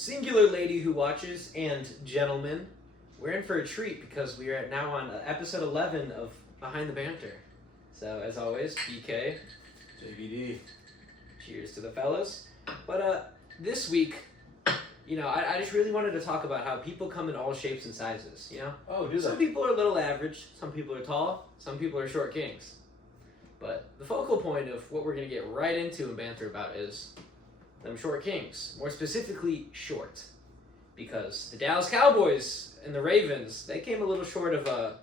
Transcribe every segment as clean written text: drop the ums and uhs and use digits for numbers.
Singular lady who watches and gentlemen, we're in for a treat because we are now on episode 11 of Behind the Banter. So, as always, BK. JVD. Cheers to the fellas. But this week, I just really wanted to talk about how people come in all shapes and sizes, Oh, do Some they? people are a little average, some people are tall, some people are short kings. But the focal point of what we're going to get right into and banter about is them short kings. More specifically, short. Because the Dallas Cowboys and the Ravens, they came a little short of what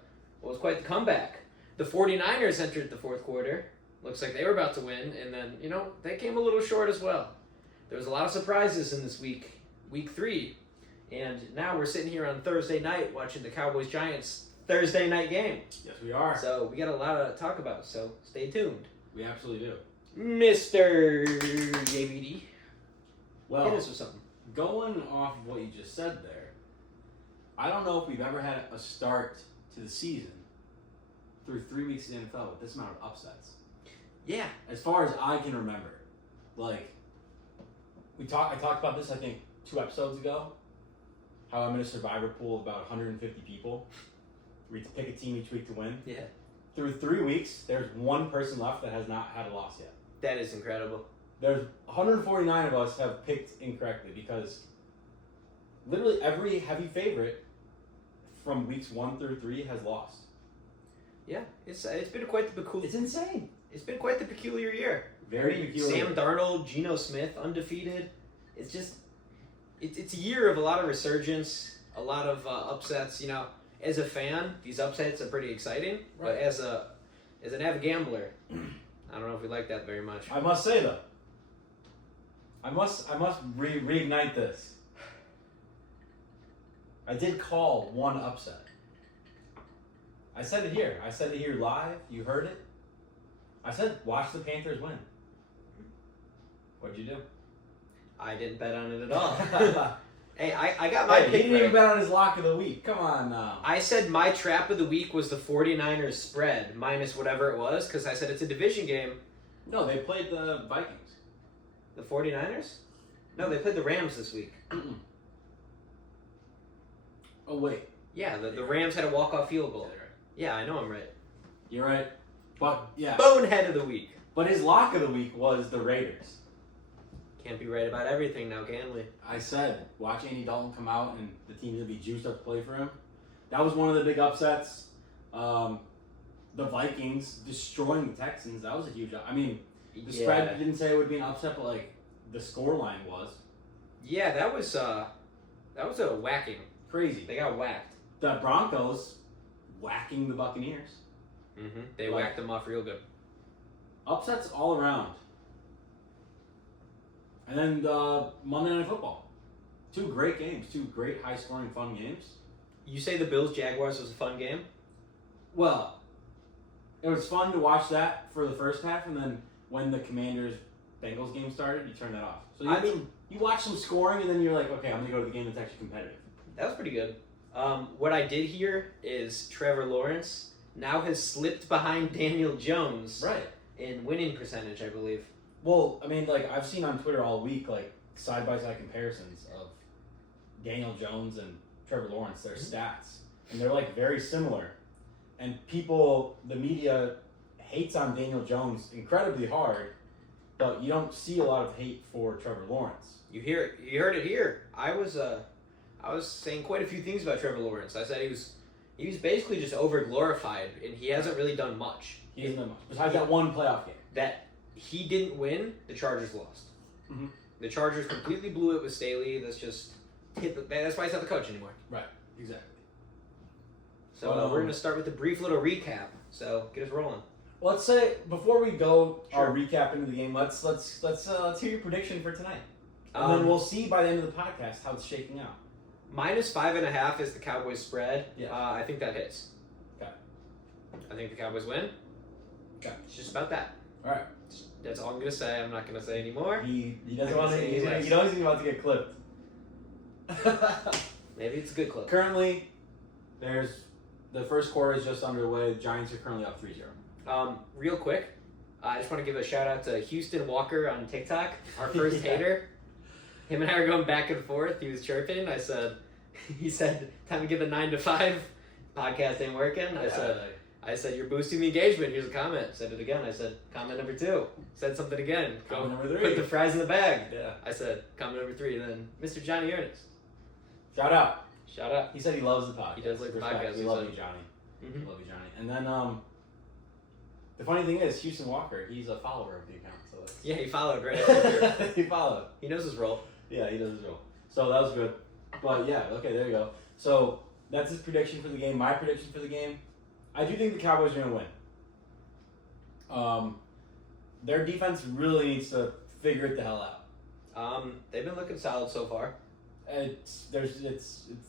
was quite the comeback. The 49ers entered the fourth quarter. Looks like they were about to win. And then, they came a little short as well. There was a lot of surprises in this week 3. And now we're sitting here on Thursday night watching the Cowboys-Giants Thursday night game. Yes, we are. So we got a lot to talk about, so stay tuned. We absolutely do. Mr. JVD, Well, hit us with something. going off of what you just said there, I don't know if we've ever had a start to the season through 3 weeks of the NFL with this amount of upsets. Yeah. As far as I can remember. Like, I talked about this, I think, 2 episodes ago. How I'm in a survivor pool of about 150 people. We pick a team each week to win. Yeah. Through 3 weeks, there's one person left that has not had a loss yet. That is incredible. There's 149 of us have picked incorrectly because literally every heavy favorite from weeks 1 through 3 has lost. Yeah, it's been quite the It's insane. It's been quite the peculiar year. Very peculiar. Sam Darnold, Geno Smith, undefeated. It's just it's a year of a lot of resurgence, a lot of upsets. As a fan, these upsets are pretty exciting. Right. But as an avid gambler, I don't know if we like that very much. I must say though, I must reignite this. I did call one upset. I said it here. I said it here live. You heard it. I said, watch the Panthers win. What'd you do? I didn't bet on it at all. Hey, I got my He pick didn't right. even bet on his lock of the week. Come on now. I said my trap of the week was the 49ers spread, minus whatever it was, because I said it's a division game. No, they played the Vikings. The 49ers? No, they played the Rams this week. Mm-mm. Oh, wait. Yeah, the Rams had a walk-off field goal. Yeah, I know I'm right. You're right. But, yeah. Bonehead of the week. But his lock of the week was the Raiders. Can't be right about everything now, can we? I said, watch Andy Dalton come out and the team's going to be juiced up to play for him. That was one of the big upsets. The Vikings destroying the Texans, that was a huge... I mean, the spread didn't say it would be an upset, but, the score line was. Yeah, that was a whacking. Crazy. They got whacked. The Broncos whacking the Buccaneers. Mm-hmm. They whacked them off real good. Upsets all around. And then Monday Night Football. 2 great games. 2 great high-scoring, fun games. You say the Bills-Jaguars was a fun game? Well, it was fun to watch that for the first half, and then when the Commanders-Bengals game started, you turn that off. So you watch some scoring, and then you're like, okay, I'm going to go to the game that's actually competitive. That was pretty good. What I did hear is Trevor Lawrence now has slipped behind Daniel Jones Right. in winning percentage, I believe. Well, I mean, I've seen on Twitter all week, side-by-side comparisons of Daniel Jones and Trevor Lawrence, their stats. And they're, very similar. And the media hates on Daniel Jones incredibly hard, but you don't see a lot of hate for Trevor Lawrence. You heard it here. I was saying quite a few things about Trevor Lawrence. I said he was basically just over glorified, and he hasn't really done much. He hasn't done much. Besides that one playoff game. That he didn't win, the Chargers lost. Mm-hmm. The Chargers completely blew it with Staley. That's why he's not the coach anymore. Right, exactly. So we're going to start with a brief little recap. So get us rolling. Well, let's say before we go our recap into the game, let's hear your prediction for tonight, and then we'll see by the end of the podcast how it's shaking out. -5.5 is the Cowboys spread. Yeah. I think that hits. Okay. I think the Cowboys win. Okay. It's just about that. All right. That's all I'm gonna say. I'm not gonna say anymore. He I doesn't can want to. say You less. know he's about to get clipped. Maybe it's a good clip. Currently, the first quarter is just underway. The Giants are currently up 3-0. Real quick, I just want to give a shout out to Houston Walker on TikTok, our first Yeah. hater. Him and I were going back and forth. He was chirping. He said, time to give a 9 to 5. Podcast ain't working. I said, you're boosting the engagement. Here's a comment. Said it again. I said, comment number 2. Said something again. Comment number 3. Put the fries in the bag. Yeah. I said, comment number 3. And then Mr. Johnny Ernest. Shout out. Shout out. He said he loves the podcast. He does like the Respect. podcast. We love you, Johnny. Mm-hmm. We love you, Johnny. And then the funny thing is, Houston Walker, he's a follower of the account. So that's... Yeah, he followed right after. He followed. He knows his role. Yeah, he does his role. So that was good. But yeah, okay, there you go. So that's his prediction for the game. My prediction for the game, I do think the Cowboys are going to win. Their defense really needs to figure it the hell out. They've been looking solid so far. There's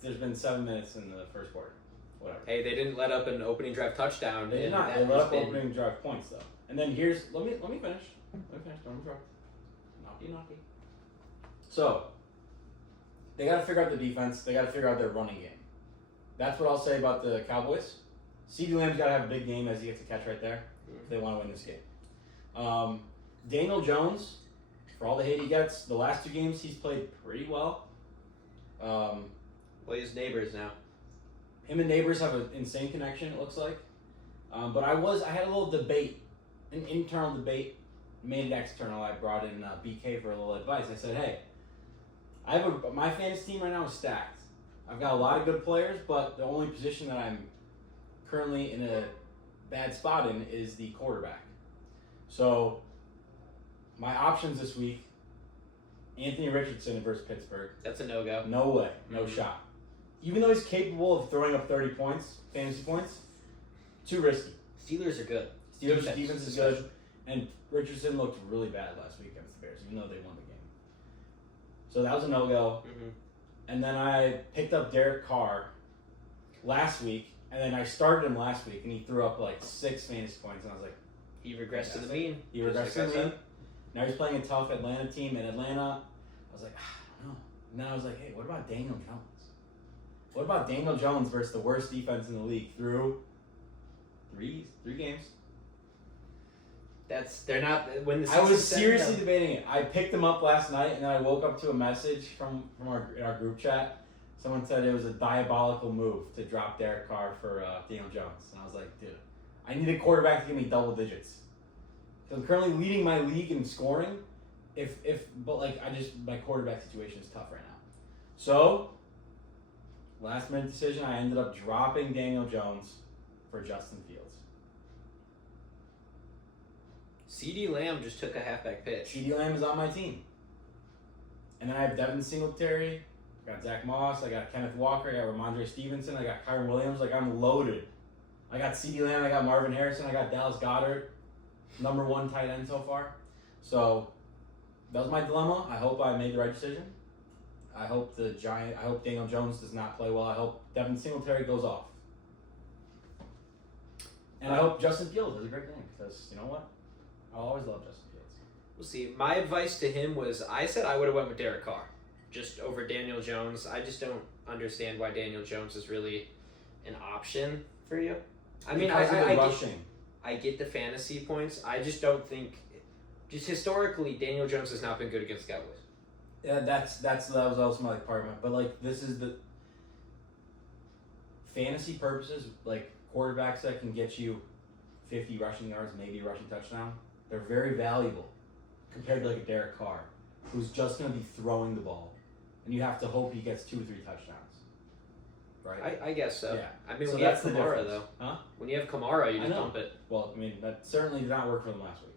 been 7 minutes in the first quarter. Whatever. Hey, they didn't let up an opening drive touchdown. They did not. They let up opening drive points though. And then here's let me finish. Let me finish. Don't interrupt. Knocky. So they got to figure out the defense. They got to figure out their running game. That's what I'll say about the Cowboys. CeeDee Lamb's got to have a big game as he gets a catch right there if they want to win this game. Daniel Jones, for all the hate he gets, the last 2 games he's played pretty well. Well, he's neighbors now. Him and Neighbors have an insane connection, it looks like. But I had a little debate, an internal debate, made it external. I brought in BK for a little advice. I said, hey, my fantasy team right now is stacked. I've got a lot of good players, but the only position that I'm currently in a bad spot in is the quarterback. So my options this week, Anthony Richardson versus Pittsburgh. That's a no-go. No way. No shot. Even though he's capable of throwing up 30 points, fantasy points, too risky. Steelers are good. Steelers' defense is good. And Richardson looked really bad last week against the Bears, even though they won the game. So that was a no-go. Mm-hmm. And then I picked up Derek Carr last week, and then I started him last week, and he threw up like 6 fantasy points, and I was like, He regressed to the mean. He regressed to the mean. Now he's playing a tough Atlanta team. In Atlanta, I was like, I don't know. And then I was like, hey, what about Daniel Jones? What about Daniel Jones versus the worst defense in the league through 3 games? They're not when the I was seriously debating it. I picked him up last night, and then I woke up to a message from our group chat. Someone said it was a diabolical move to drop Derek Carr for Daniel Jones, and I was like, dude, I need a quarterback to give me double digits. Because I'm currently leading my league in scoring. My quarterback situation is tough right now. So, last minute decision, I ended up dropping Daniel Jones for Justin Fields. CeeDee Lamb just took a halfback pitch. CeeDee Lamb is on my team. And then I have Devin Singletary, I got Zach Moss, I got Kenneth Walker, I got Ramondre Stevenson, I got Kyron Williams. Like, I'm loaded. I got CeeDee Lamb, I got Marvin Harrison, I got Dallas Goedert, number 1 tight end so far. So that was my dilemma. I hope I made the right decision. I hope Daniel Jones does not play well. I hope Devin Singletary goes off. And I hope Justin Fields has a great game, because you know what? I'll always love Justin Fields. We'll see. My advice to him was, I said I would have went with Derek Carr, just over Daniel Jones. I just don't understand why Daniel Jones is really an option for you. I mean, I get the fantasy points. I just don't think, just historically, Daniel Jones has not been good against the Cowboys. Yeah, that was also my part of it. But like, this is the fantasy purposes, like quarterbacks that can get you 50 rushing yards, maybe a rushing touchdown. They're very valuable compared to like a Derek Carr, who's just going to be throwing the ball, and you have to hope he gets 2 or 3 touchdowns. Right? I guess so. Yeah. I mean, So when you have that's the Kamara, difference. though. Huh? When you have Kamara, you I just know. dump it. Well, I mean, that certainly did not work for them last week.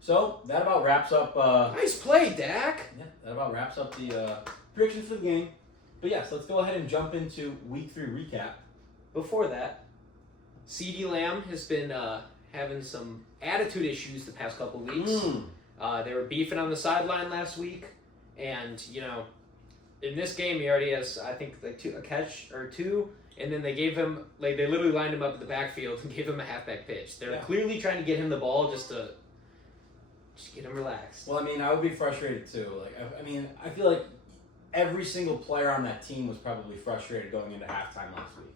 So that about wraps up. Nice play, Dak. Yeah, that about wraps up the predictions for the game. But yes, let's go ahead and jump into Week 3 recap. Before that, CeeDee Lamb has been having some attitude issues the past couple weeks. They were beefing on the sideline last week, and in this game he already has, I think, like a catch or 2, and then they gave him, like, they literally lined him up in the backfield and gave him a halfback pitch. They're clearly trying to get him the ball just to get him relaxed. Well, I mean, I would be frustrated too. Like, I mean, I feel like every single player on that team was probably frustrated going into halftime last week.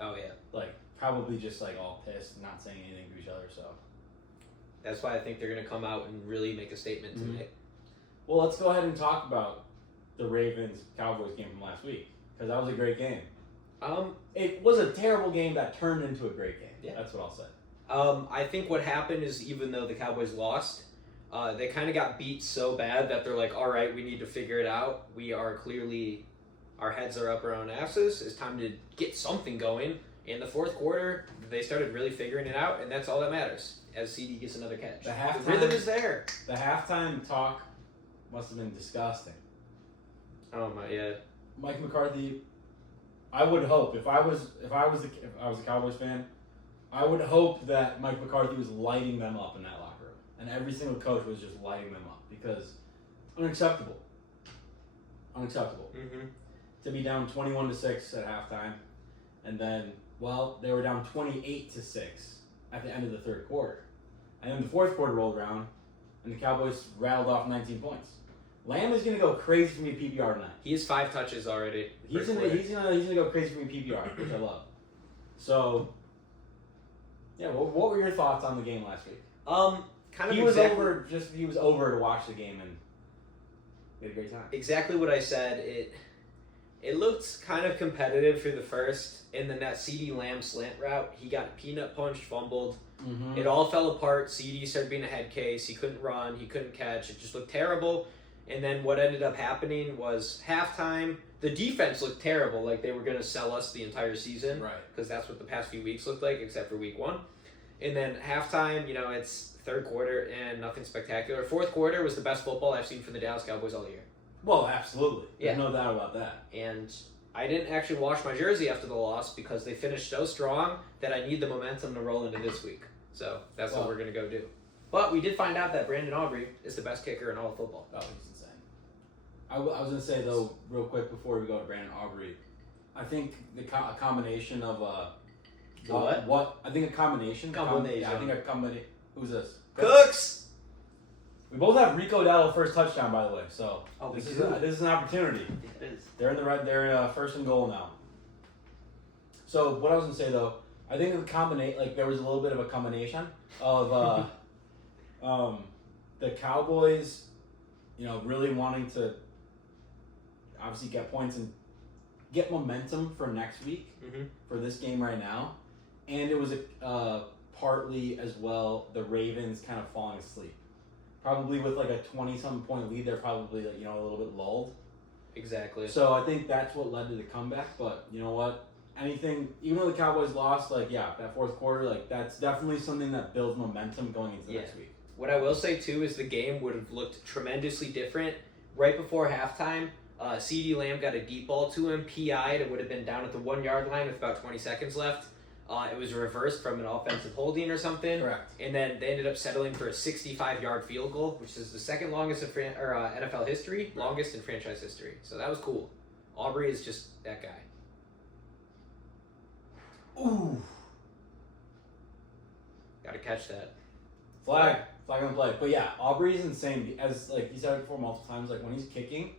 Oh yeah, like probably just like all pissed, not saying anything to each other. So that's why I think they're gonna come out and really make a statement tonight. Well, let's go ahead and talk about the Ravens-Cowboys game from last week, because that was a great game. It was a terrible game that turned into a great game. Yeah. That's what I'll say. I think what happened is even though the Cowboys lost, they kind of got beat so bad that they're like, all right, we need to figure it out. We are clearly, our heads are up our own asses. It's time to get something going. In the fourth quarter, they started really figuring it out, and that's all that matters as CD gets another catch. The rhythm is there. The halftime talk must have been disgusting. Oh my, yeah. Mike McCarthy, I would hope if I was a Cowboys fan, I would hope that Mike McCarthy was lighting them up in that locker room, and every single coach was just lighting them up, because unacceptable. Mm-hmm. To be down 21-6 at halftime, and then they were down 28-6 at the end of the third quarter, and then the fourth quarter rolled around, and the Cowboys rattled off 19 points. Lamb is gonna go crazy for me PPR tonight. He has 5 touches already. He's gonna go crazy for me PPR, which I love. So, yeah, what were your thoughts on the game last week? Kind of he was over to watch the game, and we had a great time. Exactly what I said. It looked kind of competitive through the first, and then that CeeDee Lamb slant route, he got peanut punched, fumbled. Mm-hmm. It all fell apart. CD started being a head case. He couldn't run. He couldn't catch. It just looked terrible. And then what ended up happening was halftime. The defense looked terrible, like they were going to sell us the entire season. Right. Because that's what the past few weeks looked like, except for week 1. And then halftime, it's third quarter and nothing spectacular. Fourth quarter was the best football I've seen from the Dallas Cowboys all year. Well, absolutely. There's no doubt about that. And I didn't actually wash my jersey after the loss because they finished so strong that I need the momentum to roll into this week. So that's what we're going to go do. But we did find out that Brandon Aubrey is the best kicker in all of football. Oh, he's insane. I was going to say, though, real quick before we go to Brandon Aubrey, I think a combination of... What? I think a combination. Who's this? Cooks! We both have Rico Dowdle first touchdown, by the way. So this is an opportunity. It is. They're in the red. They're first and goal now. So what I was gonna say though, I think there was a little bit of a combination of the Cowboys, really wanting to obviously get points and get momentum for next week for this game right now, and it was partly as well the Ravens kind of falling asleep. Probably with like a 20-something point lead, they're probably a little bit lulled. Exactly. So I think that's what led to the comeback. But you know what? Even though the Cowboys lost, that fourth quarter, that's definitely something that builds momentum going into next week. What I will say too is the game would have looked tremendously different right before halftime. CeeDee Lamb got a deep ball to him, PI'd. It would have been down at the 1-yard line with about 20 seconds left. It was reversed from an offensive holding or something. Correct. And then they ended up settling for a 65-yard field goal, which is the second longest in NFL history, longest in franchise history. So that was cool. Aubrey is just that guy. Ooh. Got to catch that. Flag on the play. But yeah, Aubrey is insane. As you said it before multiple times, when he's kicking,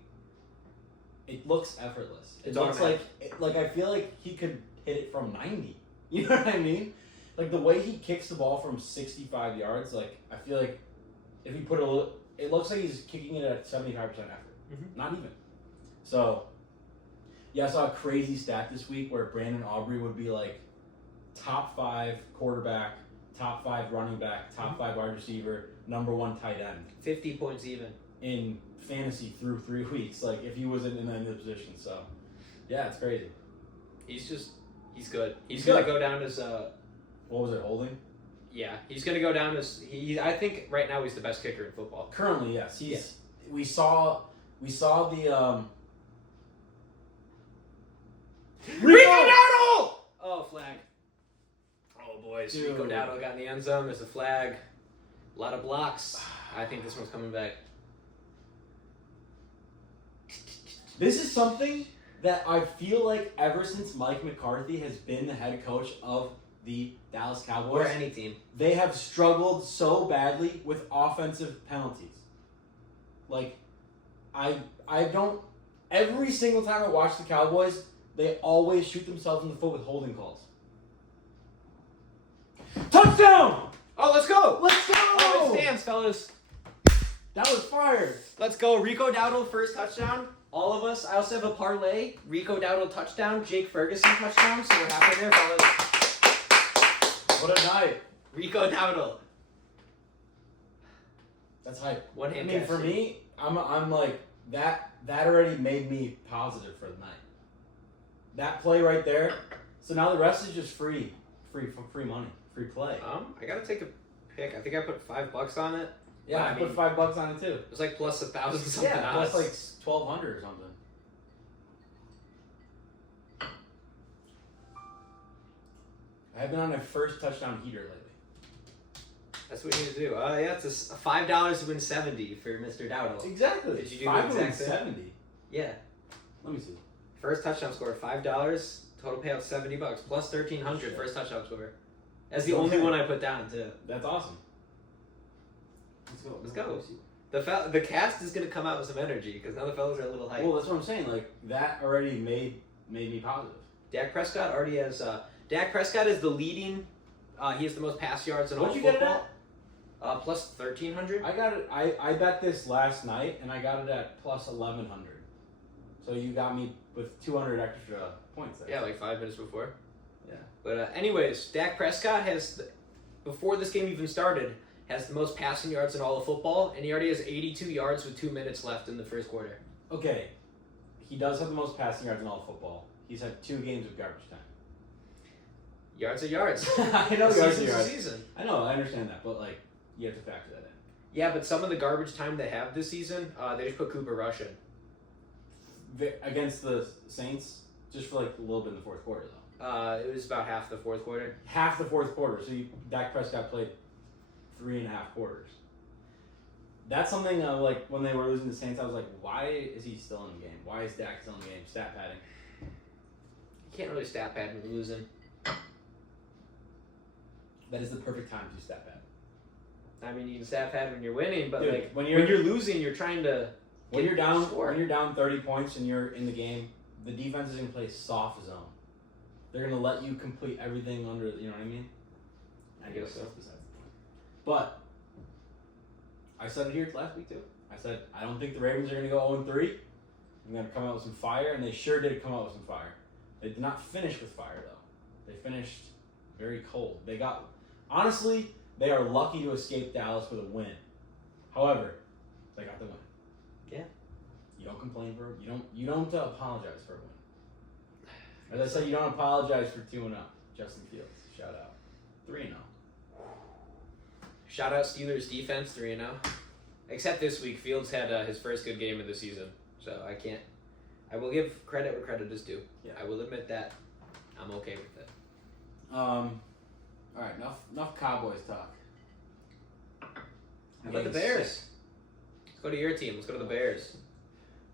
it looks effortless. It looks like I feel like he could hit it from 90. You know what I mean? The way he kicks the ball from 65 yards, I feel like if he put it looks like he's kicking it at 75% effort. Mm-hmm. Not even. So, yeah, I saw a crazy stat this week where Brandon Aubrey would be top 5 quarterback, top 5 running back, top 5 wide receiver, number 1 tight end. 50 points even. In fantasy through 3 weeks, if he wasn't in any position. So, yeah, it's crazy. He's good. He's going to go down as what was it, holding? Yeah, he's going to go down as I think right now he's the best kicker in football. Currently, yes. We saw the Rico Dowdle! Oh, flag. Oh, boys. Dude. Rico Dowdle got in the end zone. There's a flag. A lot of blocks. I think this one's coming back. This is something that I feel like ever since Mike McCarthy has been the head coach of the Dallas Cowboys, or any team, they have struggled so badly with offensive penalties. I don't. Every single time I watch the Cowboys, they always shoot themselves in the foot with holding calls. Touchdown! Oh, let's go! Let's go! Oh, it stands, fellas. That was fire. Let's go. Rico Dowdle, first touchdown. All of us. I also have a parlay. Rico Dowdle touchdown. Jake Ferguson touchdown. So we're halfway there, fellas. What a night. Rico Dowdle. That's hype. One hand I mean, catch. for me, I'm like, that already made me positive for the night. That play right there. So now the rest is just free money, free play. I gotta take a pick. I think I put $5 on it. Yeah, I put $5 on it too. It was like plus 1,000 something. Yeah, plus odds. like 1,200 or something. I've been on my first touchdown heater lately. That's what you need to do. Yeah, it's a $5 to win 70 for Mr. Dowdle. Exactly. Did you do 5 the exact to same? 70. Yeah. Let me see. First touchdown score, $5. Total payout $70. Plus 1,300 first touchdown score. That's the only one I put down too. That's awesome. Let's go. The cast is gonna come out with some energy because now the fellas are a little hyped. Well, that's what I'm saying. Like that already made me positive. Dak Prescott already has. Dak Prescott is the leading. He has the most pass yards in all What'd you football. get it at? Plus 1,300. I got it. I bet this last night, and I got it at plus 1,100. So you got me with 200 extra points there. Yeah, like 5 minutes before. Yeah. But anyways, Dak Prescott has, before this game even started, has the most passing yards in all of football, and he already has 82 yards with 2 minutes left in the first quarter. Okay, he does have the most passing yards in all of football. He's had 2 games of garbage time. Yards are yards. I know yards are Season's a yards. season. I know, I understand that, but like you have to factor that in. Yeah, but some of the garbage time they have this season, they just put Cooper Rush in. Against the Saints, just for like a little bit in the fourth quarter though. It was about half the fourth quarter. Half the fourth quarter. So Dak Prescott played 3.5 quarters. That's something like when they were losing the Saints, I was like, why is he still in the game? Why is Dak still in the game? Stat padding. You can't really stat pad when you're losing. That is the perfect time to stat pad. I mean, you can stat pad when you're winning, but Dude, like when when you're losing, you're trying to. When you're down, score. when you're down 30 points and you're in the game, the defense is gonna play soft zone. They're gonna let you complete everything under. You know what I mean? I guess so. Besides the point. But I said it here last week too. I said I don't think the Ravens are gonna go 0-3. I'm gonna come out with some fire, and they sure did come out with some fire. They did not finish with fire though. They finished very cold. Honestly, they are lucky to escape Dallas with a win. However, they got the win. Yeah. You don't complain for you don't apologize for a win. As I said, you don't apologize for 2-0. Justin Fields, shout out. 3-0. Shout out Steelers defense 3-0. Except this week, Fields had his first good game of the season, so I will give credit where credit is due. Yeah. I will admit that. I'm okay with it. All right, enough Cowboys talk. How about the Bears? Let's go to your team. Let's go to the Bears.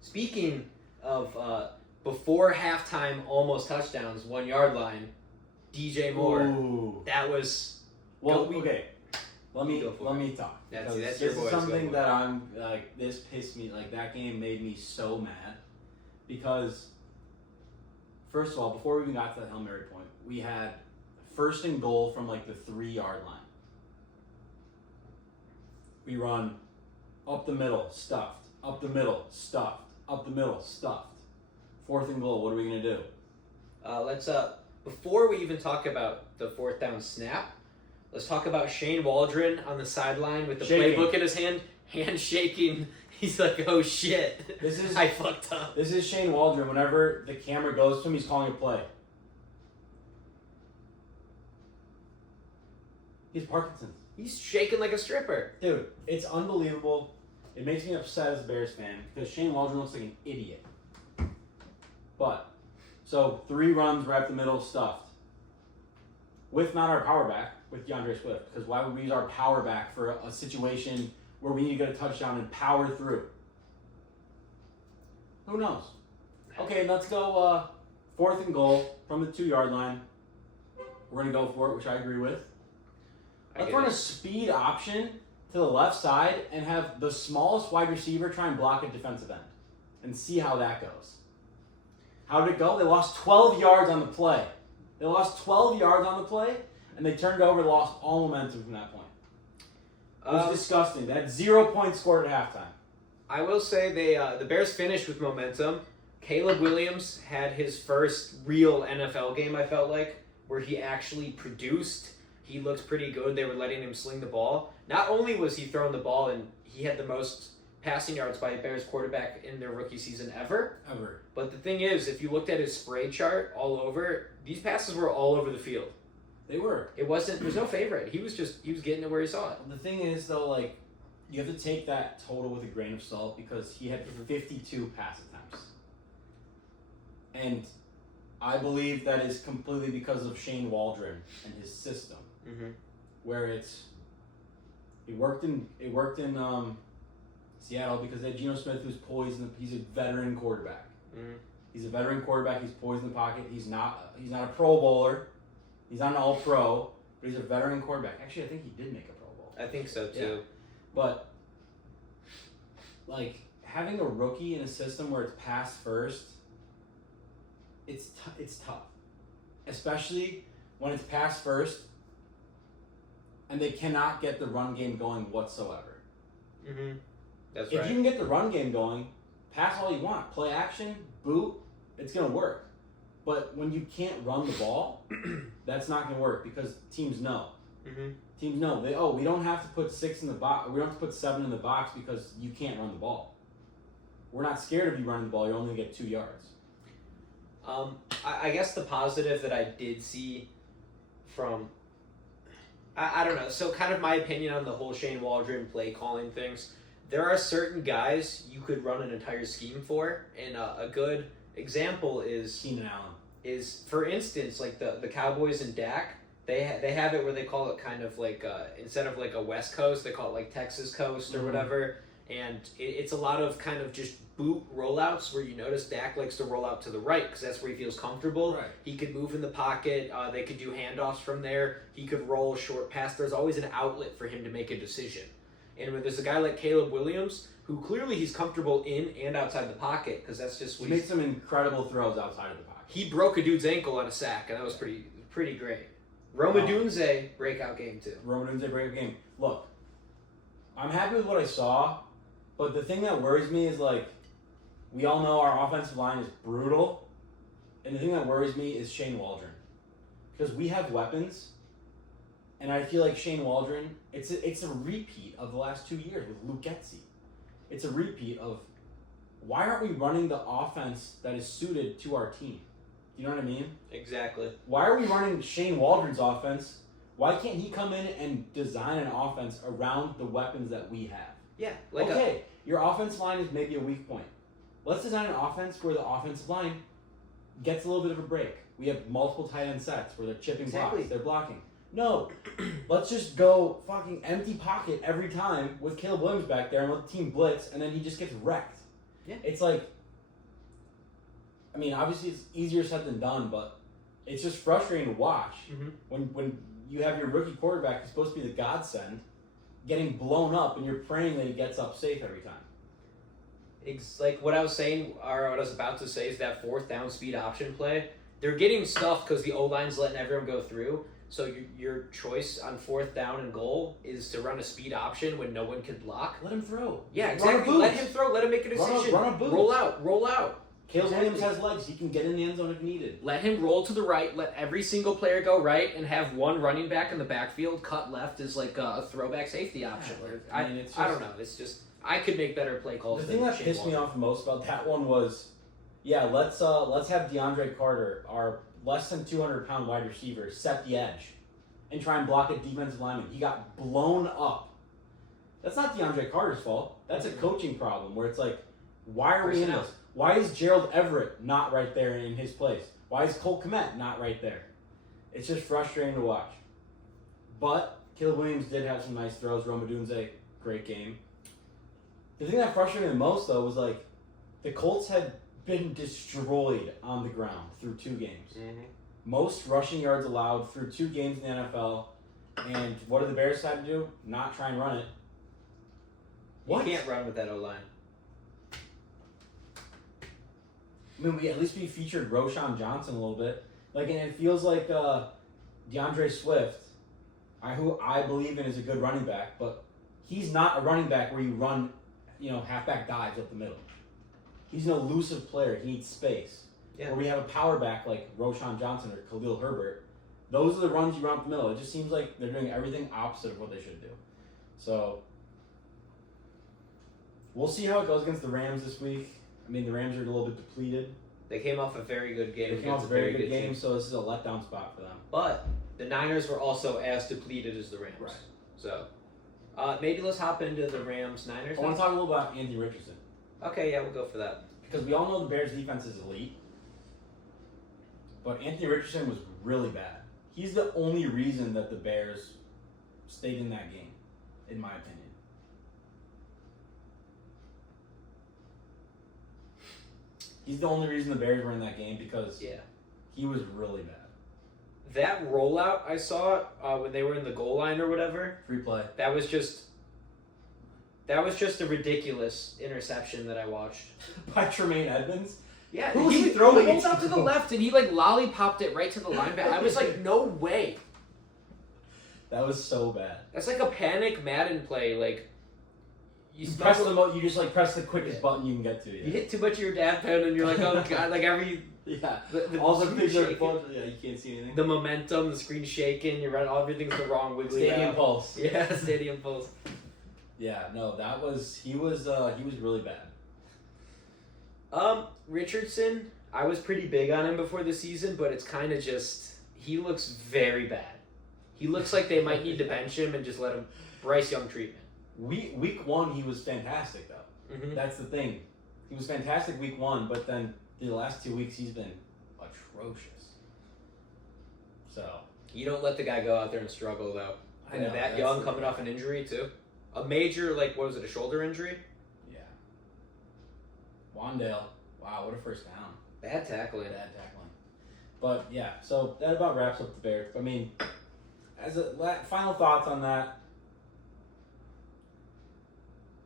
Speaking of before halftime, almost touchdowns, 1 yard line, DJ Moore. Ooh. That was. Okay. Let me talk. That's This your is boys. something that I'm like. This pissed me. Like that game made me so mad because first of all, before we even got to the Hail Mary point, we had first and goal from like the 3 yard line. We run up the middle, stuffed. Up the middle, stuffed. Up the middle, stuffed. 4th and goal. What are we gonna do? Let's before we even talk about the 4th down snap, let's talk about Shane Waldron on the sideline with the playbook in his hand shaking. He's like, "Oh shit, I fucked up." This is Shane Waldron. Whenever the camera goes to him, he's calling a play. He's Parkinson's. He's shaking like a stripper. Dude, it's unbelievable. It makes me upset as a Bears fan because Shane Waldron looks like an idiot. But, so 3 runs right up the middle, stuffed. With not our power back, with DeAndre Swift. Because why would we use our power back for a situation where we need to get a touchdown and power through? Who knows? Okay, let's go 4th and goal from the 2 yard line. We're going to go for it, which I agree with. Let's run a speed option to the left side and have the smallest wide receiver try and block a defensive end and see how that goes. How did it go? They lost 12 yards on the play. And they turned over and lost all momentum from that point. It was disgusting. They had 0 points scored at halftime. I will say the Bears finished with momentum. Caleb Williams had his first real NFL game, I felt like, where he actually produced. He looked pretty good. They were letting him sling the ball. Not only was he throwing the ball, and he had the most passing yards by a Bears quarterback in their rookie season ever. But the thing is, if you looked at his spray chart all over, these passes were all over the field. They were. There's no favorite. He was getting it where he saw it. The thing is, though, like, you have to take that total with a grain of salt because he had 52 pass attempts. And I believe that is completely because of Shane Waldron and his system, where it worked in Seattle because they had Geno Smith, who's poised. He's a veteran quarterback. He's a veteran quarterback. He's poised in the pocket. He's not a Pro Bowler. He's not an All-Pro, but he's a veteran quarterback. Actually, I think he did make a Pro Bowl. I think so too. Yeah. But like having a rookie in a system where it's pass first, it's tough, especially when it's pass first, and they cannot get the run game going whatsoever. That's if right. you can get the run game going, pass all you want, play action, boot, it's gonna work. But when you can't run the ball, that's not gonna work because teams know. Teams know we don't have to put 6 in the box. We don't have to put 7 in the box because you can't run the ball. We're not scared of you running the ball. You only get 2 yards. I guess the positive that I did see from, I don't know, so kind of my opinion on the whole Shane Waldron play calling things, there are certain guys you could run an entire scheme for, and a good example is Keenan Allen. Is, for instance, like the Cowboys and Dak, they have it where they call it kind of like, instead of like a West Coast, they call it like Texas Coast or whatever, and it's a lot of kind of just boot rollouts where you notice Dak likes to roll out to the right because that's where he feels comfortable. Right. He could move in the pocket. They could do handoffs from there. He could roll a short pass. There's always an outlet for him to make a decision. And when there's a guy like Caleb Williams, who clearly he's comfortable in and outside the pocket because that's just what he made some incredible throws outside of the pocket. He broke a dude's ankle on a sack, and that was pretty great. Roma Dunze breakout game too. Roma Dunze breakout game. Look, I'm happy with what I saw, but the thing that worries me is like, we all know our offensive line is brutal, and the thing that worries me is Shane Waldron, because we have weapons, and I feel like Shane Waldron, it's a repeat of the last 2 years with Luke Getsy. It's a repeat of why aren't we running the offense that is suited to our team? You know what I mean? Exactly. Why are we running Shane Waldron's offense? Why can't he come in and design an offense around the weapons that we have? Yeah. Your offensive line is maybe a weak point. Let's design an offense where the offensive line gets a little bit of a break. We have multiple tight end sets where they're chipping blocks, they're blocking. No, let's just go fucking empty pocket every time with Caleb Williams back there and let the team blitz, and then he just gets wrecked. Yeah. It's like, I mean, obviously it's easier said than done, but it's just frustrating to watch when you have your rookie quarterback who's supposed to be the godsend getting blown up, and you're praying that he gets up safe every time. It's like what I was saying, or what I was about to say, is that 4th down speed option play. They're getting stuffed because the O-line's letting everyone go through. So your choice on 4th down and goal is to run a speed option when no one can block. Let him throw. Yeah, exactly. Let him throw. Let him make a decision. Run a boot. Roll out. Caleb Williams has legs. He can get in the end zone if needed. Let him roll to the right. Let every single player go right, and have one running back in the backfield cut left as like a throwback safety option. I don't know. It's just I could make better play calls. The thing that pissed me off most about that one was, let's have DeAndre Carter, our less than 200-pound wide receiver, set the edge and try and block a defensive lineman. He got blown up. That's not DeAndre Carter's fault. That's a coaching problem where it's like, why are we in this? Why is Gerald Everett not right there in his place? Why is Cole Kmet not right there? It's just frustrating to watch. But Caleb Williams did have some nice throws. Roma Dunze, great game. The thing that frustrated me the most, though, was like the Colts had been destroyed on the ground through 2 games. Most rushing yards allowed through 2 games in the NFL. And what did the Bears decide to do? Not try and run it. You can't run with that O-line. I mean, we featured Roshan Johnson a little bit. Like, and it feels like DeAndre Swift, who I believe in is a good running back, but he's not a running back where you run, halfback dives up the middle. He's an elusive player. He needs space. Yeah. Or we have a power back like Roshan Johnson or Khalil Herbert. Those are the runs you run up the middle. It just seems like they're doing everything opposite of what they should do. So we'll see how it goes against the Rams this week. I mean, the Rams are a little bit depleted. They came off a very good game. They came off a very good game, so this is a letdown spot for them. But the Niners were also as depleted as the Rams. Right. So maybe let's hop into the Rams-Niners. I want to talk a little about Anthony Richardson. Okay, yeah, we'll go for that. Because we all know the Bears' defense is elite. But Anthony Richardson was really bad. He's the only reason that the Bears stayed in that game, in my opinion. He's the only reason the Bears were in that game because he was really bad. That rollout I saw when they were in the goal line or whatever. Free play. That was just a ridiculous interception that I watched. By Tremaine Edmonds? Yeah, Who was he he throwing rolled it out to the to? left and he like lollipopped it right to the linebacker. I was like, no way. That was so bad. That's like a panic Madden play. Like You press you just like press the quickest button you can get to. You hit too much of your dab pen and you're like, oh god, like every all the screen picture shaking. you can't see anything. The momentum, the screen shaking, you're running everything's the wrong wiggly Stadium out. pulse. Yeah, stadium pulse. Yeah, no, he was really bad. Richardson, I was pretty big on him before the season, but it's kind of just he looks very bad. He looks like they might need to bench him and just let him Bryce Young treatment. Week 1 he was fantastic though. Mm-hmm. That's the thing. He was fantastic week 1, but then the last 2 weeks he's been atrocious. So You don't let the guy go out there and struggle though. I know, That young coming off an injury too. A major, like, what was it, a shoulder injury? Yeah. Wandale. Wow, what a first down. Bad tackling. Bad tackling. But yeah, so that about wraps up the Bears. I mean, as final thoughts on that,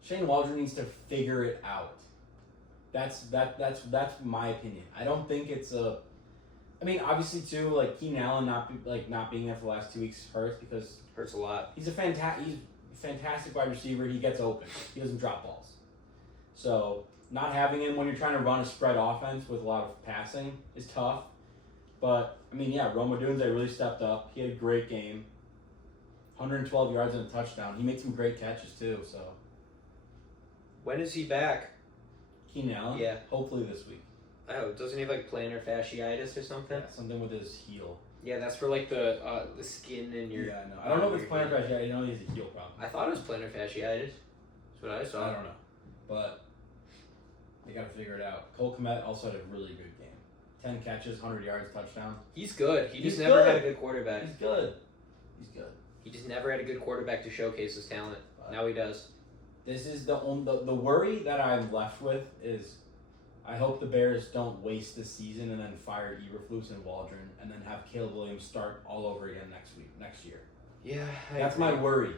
Shane Waldron needs to figure it out. That's my opinion. I don't think it's a. I mean, obviously too, like Keenan Allen not being there for the last 2 weeks hurts because Hurts a lot. he's a fantastic wide receiver. He gets open. He doesn't drop balls. So not having him when you're trying to run a spread offense with a lot of passing is tough. But I mean, yeah, Rome Odunze really stepped up. He had a great game. 112 yards and a touchdown. He made some great catches too. So When is he back? Keenan Allen, Yeah. hopefully this week. Oh, doesn't he have like plantar fasciitis or something? Yeah, something with his heel. Yeah, that's for like the skin in your. Yeah, no, I don't know if it's plantar fasciitis. I know he has a heel problem. I thought it was plantar fasciitis. That's what I saw. I don't know, but they got to figure it out. Cole Kmet also had a really good game. 10 catches, 100 yards, touchdown. He's good. He just He's never good. had a good quarterback. He's good. He's good. He just never had a good quarterback to showcase his talent. Now he does. This is the worry that I'm left with is I hope the Bears don't waste this season and then fire Eberflus and Waldron and then have Caleb Williams start all over again next year. Yeah, That's my worry,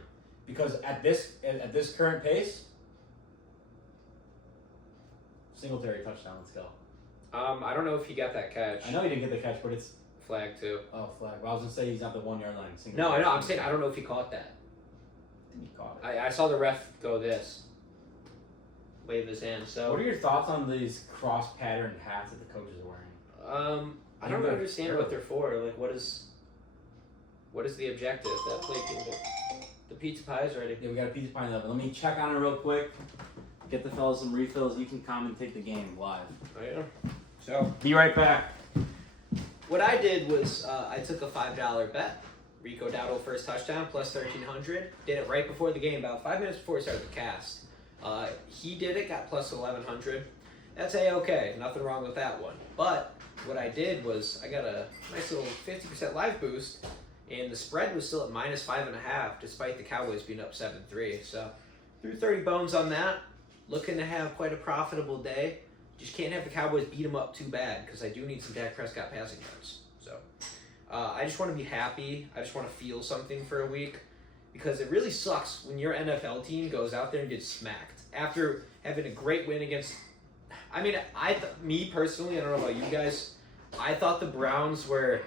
because at this current pace, Singletary touchdown. Let's go. I don't know if he got that catch. I know he didn't get the catch, but it's Flag too. flag. Well, I was gonna say he's not the 1 yard line. No, I know. I'm saying I don't know if he caught that. I think he caught it. I saw the ref go this. Wave his hand. So. What are your thoughts on these cross pattern hats that the coaches are wearing? I don't understand what they're for. Like, what is the objective? That plate can go. The pizza pie is ready. Yeah, we got a pizza pie in the oven. Let me check on it real quick. Get the fellas some refills. You can commentate the game live. Oh yeah. So Be right back. what I did was I took a $5 bet. Rico Dowdle first touchdown plus 1,300. Did it right before the game, about 5 minutes before we started the cast. He did it, got plus 1,100. That's A-okay. Nothing wrong with that one. But what I did was I got a nice little 50% live boost, and the spread was still at minus 5.5, despite the Cowboys being up 7-3. So threw 30 bones on that. Looking to have quite a profitable day. Just can't have the Cowboys beat them up too bad, because I do need some Dak Prescott passing yards. So I just want to be happy. I just want to feel something for a week, because it really sucks when your NFL team goes out there and gets smacked after having a great win against. I mean, me personally, I don't know about you guys, I thought the Browns were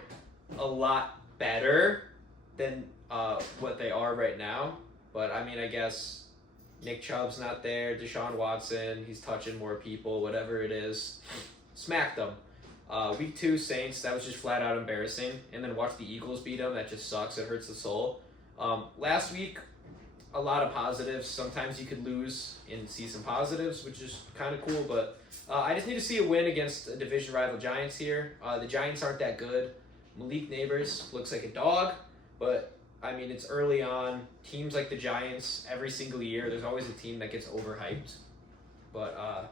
a lot better than what they are right now. But, I mean, I guess Nick Chubb's not there. Deshaun Watson, he's touching more people, whatever it is. Smacked them. Week 2, Saints, that was just flat out embarrassing. And then watch the Eagles beat them. That just sucks. It hurts the soul. Last week, a lot of positives. Sometimes you could lose and see some positives, which is kind of cool. But I just need to see a win against a division rival Giants here. The Giants aren't that good. Malik Neighbors looks like a dog. But, I mean, it's early on. Teams like the Giants, every single year, there's always a team that gets overhyped. But, I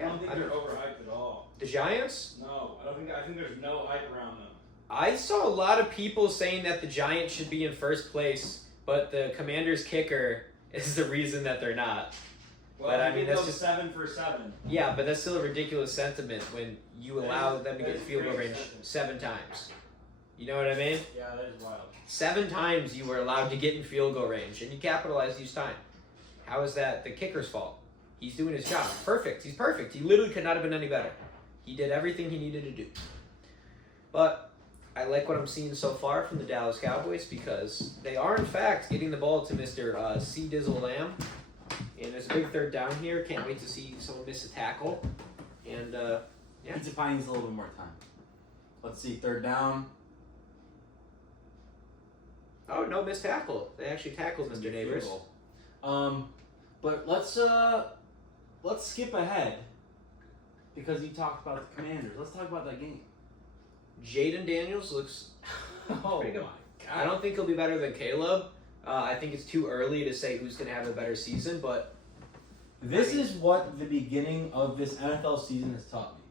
don't think they're overhyped at all. The Giants? No, I think there's no hype around them. I saw a lot of people saying that the Giants should be in first place, but the Commanders' kicker is the reason that they're not. Well, but I mean, that's just 7 for 7. Yeah, but that's still a ridiculous sentiment when you allow them to get field goal range 7 times. You know what I mean? Yeah, that is wild. 7 times you were allowed to get in field goal range, and you capitalized each time. How is that the kicker's fault? He's doing his job. Perfect. He's perfect. He literally could not have been any better. He did everything he needed to do. But I like what I'm seeing so far from the Dallas Cowboys because they are, in fact, getting the ball to Mr. C. Dizzle Lamb. And there's a big third down here. Can't wait to see someone miss a tackle. And, yeah. Pizza Pie needs a little bit more time. Let's see, third down. Oh, no missed tackle. They actually tackled Mr. Neighbors. But let's skip ahead because you talked about the Commanders. Let's talk about that game. Jaden Daniels looks Oh pretty good. my God. I don't think he'll be better than Caleb. I think it's too early to say who's going to have a better season, but This is what the beginning of this NFL season has taught me.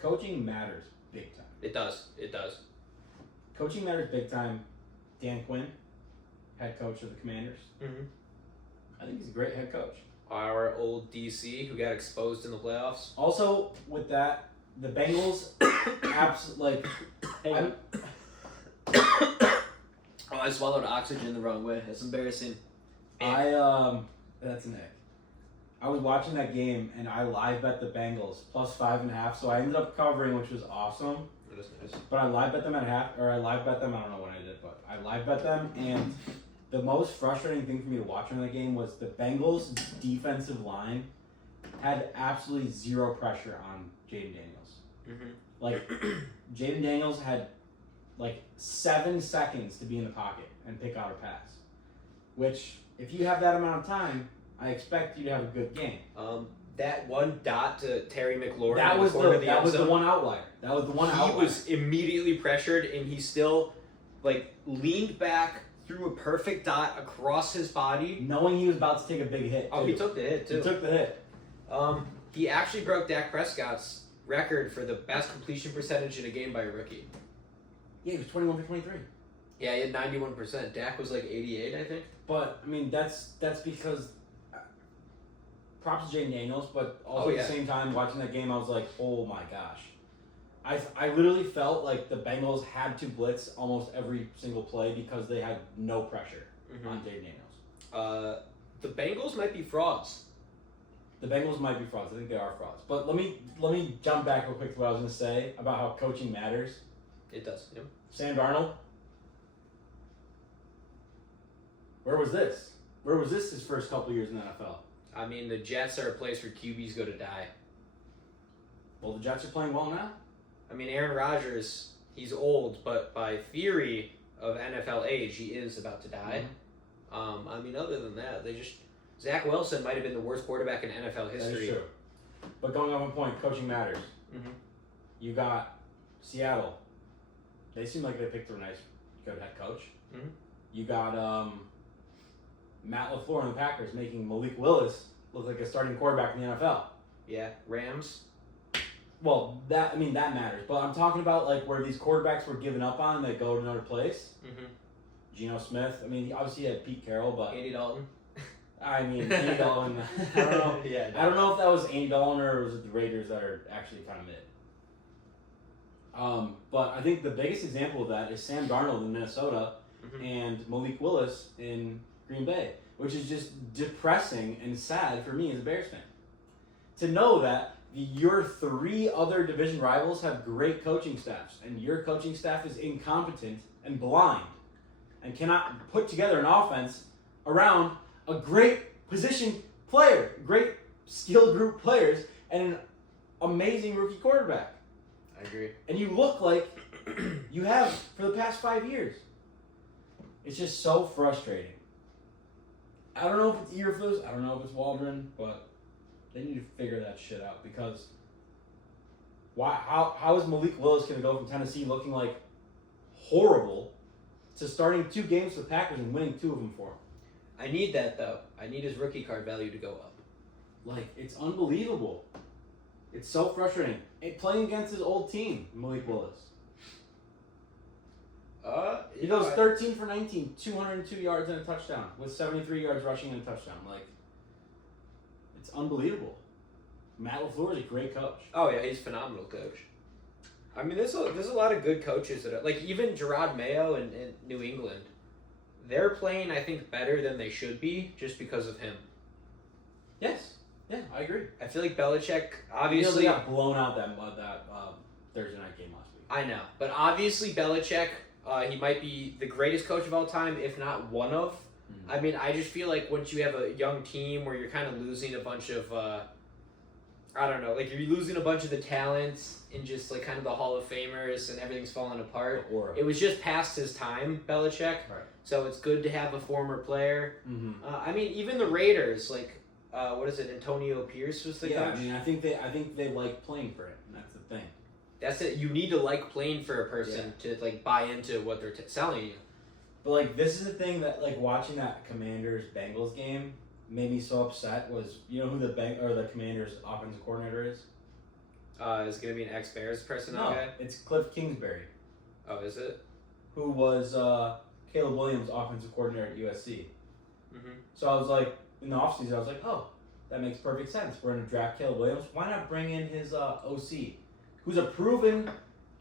Coaching matters big time. it does. It does. Coaching matters big time. Dan Quinn, head coach of the Commanders. Mm-hmm. I think he's a great head coach. Our old DC who got exposed in the playoffs. Also, with that, the Bengals, like, Oh, I swallowed oxygen the wrong way. That's embarrassing. That's an egg. I was watching that game and I live bet the Bengals plus 5.5, so I ended up covering, which was awesome. It is nice. But I live bet them at half, or I live bet them. I don't know what I did, but I live bet them. And the most frustrating thing for me to watch in that game was the Bengals' defensive line had absolutely zero pressure on Jaden Daniels. Mm-hmm. Like, Jaden Daniels had like 7 seconds to be in the pocket and pick out a pass. Which, if you have that amount of time, I expect you to have a good game. That one dot to Terry McLaurin. That was the one outlier. That was the one outlier. He was immediately pressured, and he still leaned back, threw a perfect dot across his body, knowing he was about to take a big hit. Oh, he took the hit too. He took the hit. He actually broke Dak Prescott's record for the best completion percentage in a game by a rookie. Yeah, he was 21 for 23. Yeah, he had 91%. Dak was like 88, I think. But I mean, that's because props to Jaden Daniels, but also at the same time, watching that game, I was like, oh my gosh. I literally felt like the Bengals had to blitz almost every single play because they had no pressure on Jaden Daniels. The Bengals might be frauds. The Bengals might be frauds. I think they are frauds. But let me jump back real quick to what I was going to say about how coaching matters. It does. Yeah. Sam Darnold. Where was this? Where was this his first couple years in the NFL? I mean, the Jets are a place where QBs go to die. Well, the Jets are playing well now. I mean, Aaron Rodgers, he's old, but by theory of NFL age, he is about to die. Mm-hmm. I mean, other than that, Zach Wilson might have been the worst quarterback in NFL history. That is true. But going off one point, coaching matters. Mm-hmm. You got Seattle. They seem like they picked a nice, good head coach. Mm-hmm. You got Matt LaFleur and the Packers making Malik Willis look like a starting quarterback in the NFL. Yeah, Rams. Well, that matters. But I'm talking about like where these quarterbacks were given up on and they go to another place. Mm-hmm. Geno Smith. I mean, obviously he had Pete Carroll, but Andy Dalton. I mean, Andy Dalton. I don't know. Yeah, I don't know if that was Andy Dalton or was it the Raiders that are actually kind of mid. But I think the biggest example of that is Sam Darnold in Minnesota and Malik Willis in Green Bay, which is just depressing and sad for me as a Bears fan. To know that your 3 other division rivals have great coaching staffs, and your coaching staff is incompetent and blind, and cannot put together an offense around a great position player, great skill group players, and an amazing rookie quarterback. I agree. And you look like you have for the past 5 years. It's just so frustrating. I don't know if it's Earfus, I don't know if it's Waldron, but they need to figure that shit out because how is Malik Willis going to go from Tennessee looking like horrible to starting 2 games for the Packers and winning 2 of them for him? I need that, though. I need his rookie card value to go up. Like, it's unbelievable. It's so frustrating. Playing against his old team, Malik Willis. He goes 13 for 19, 202 yards and a touchdown, with 73 yards rushing and a touchdown. Like, it's unbelievable. Matt LaFleur is a great coach. Oh, yeah, he's a phenomenal coach. I mean, there's a lot of good coaches that are, like, even Gerard Mayo in New England, they're playing, I think, better than they should be just because of him. Yes. Yeah, I agree. I feel like Belichick, obviously... He got blown out that Thursday night game last week. I know. But obviously Belichick, he might be the greatest coach of all time, if not one of. Mm-hmm. I mean, I just feel like once you have a young team where you're kind of losing a bunch of... I don't know, like you're losing a bunch of the talents in just like kind of the Hall of Famers and everything's falling apart. It was just past his time, Belichick. Right. So it's good to have a former player. Mm-hmm. I mean, even the Raiders, like, what is it? Antonio Pierce was the coach. I mean, I think they like playing for it, and that's the thing. That's it. You need to like playing for a person to like buy into what they're selling you. But like, this is the thing that like watching that Commanders Bengals game made me so upset was, you know who the Commanders offensive coordinator is? Is it gonna be an ex-Bears personnel guy? It's Cliff Kingsbury. Oh, is it? Who was Caleb Williams' offensive coordinator at USC. Mm-hmm. So I was like, in the offseason, I was like, oh, that makes perfect sense. We're going to draft Caleb Williams. Why not bring in his OC, who's a proven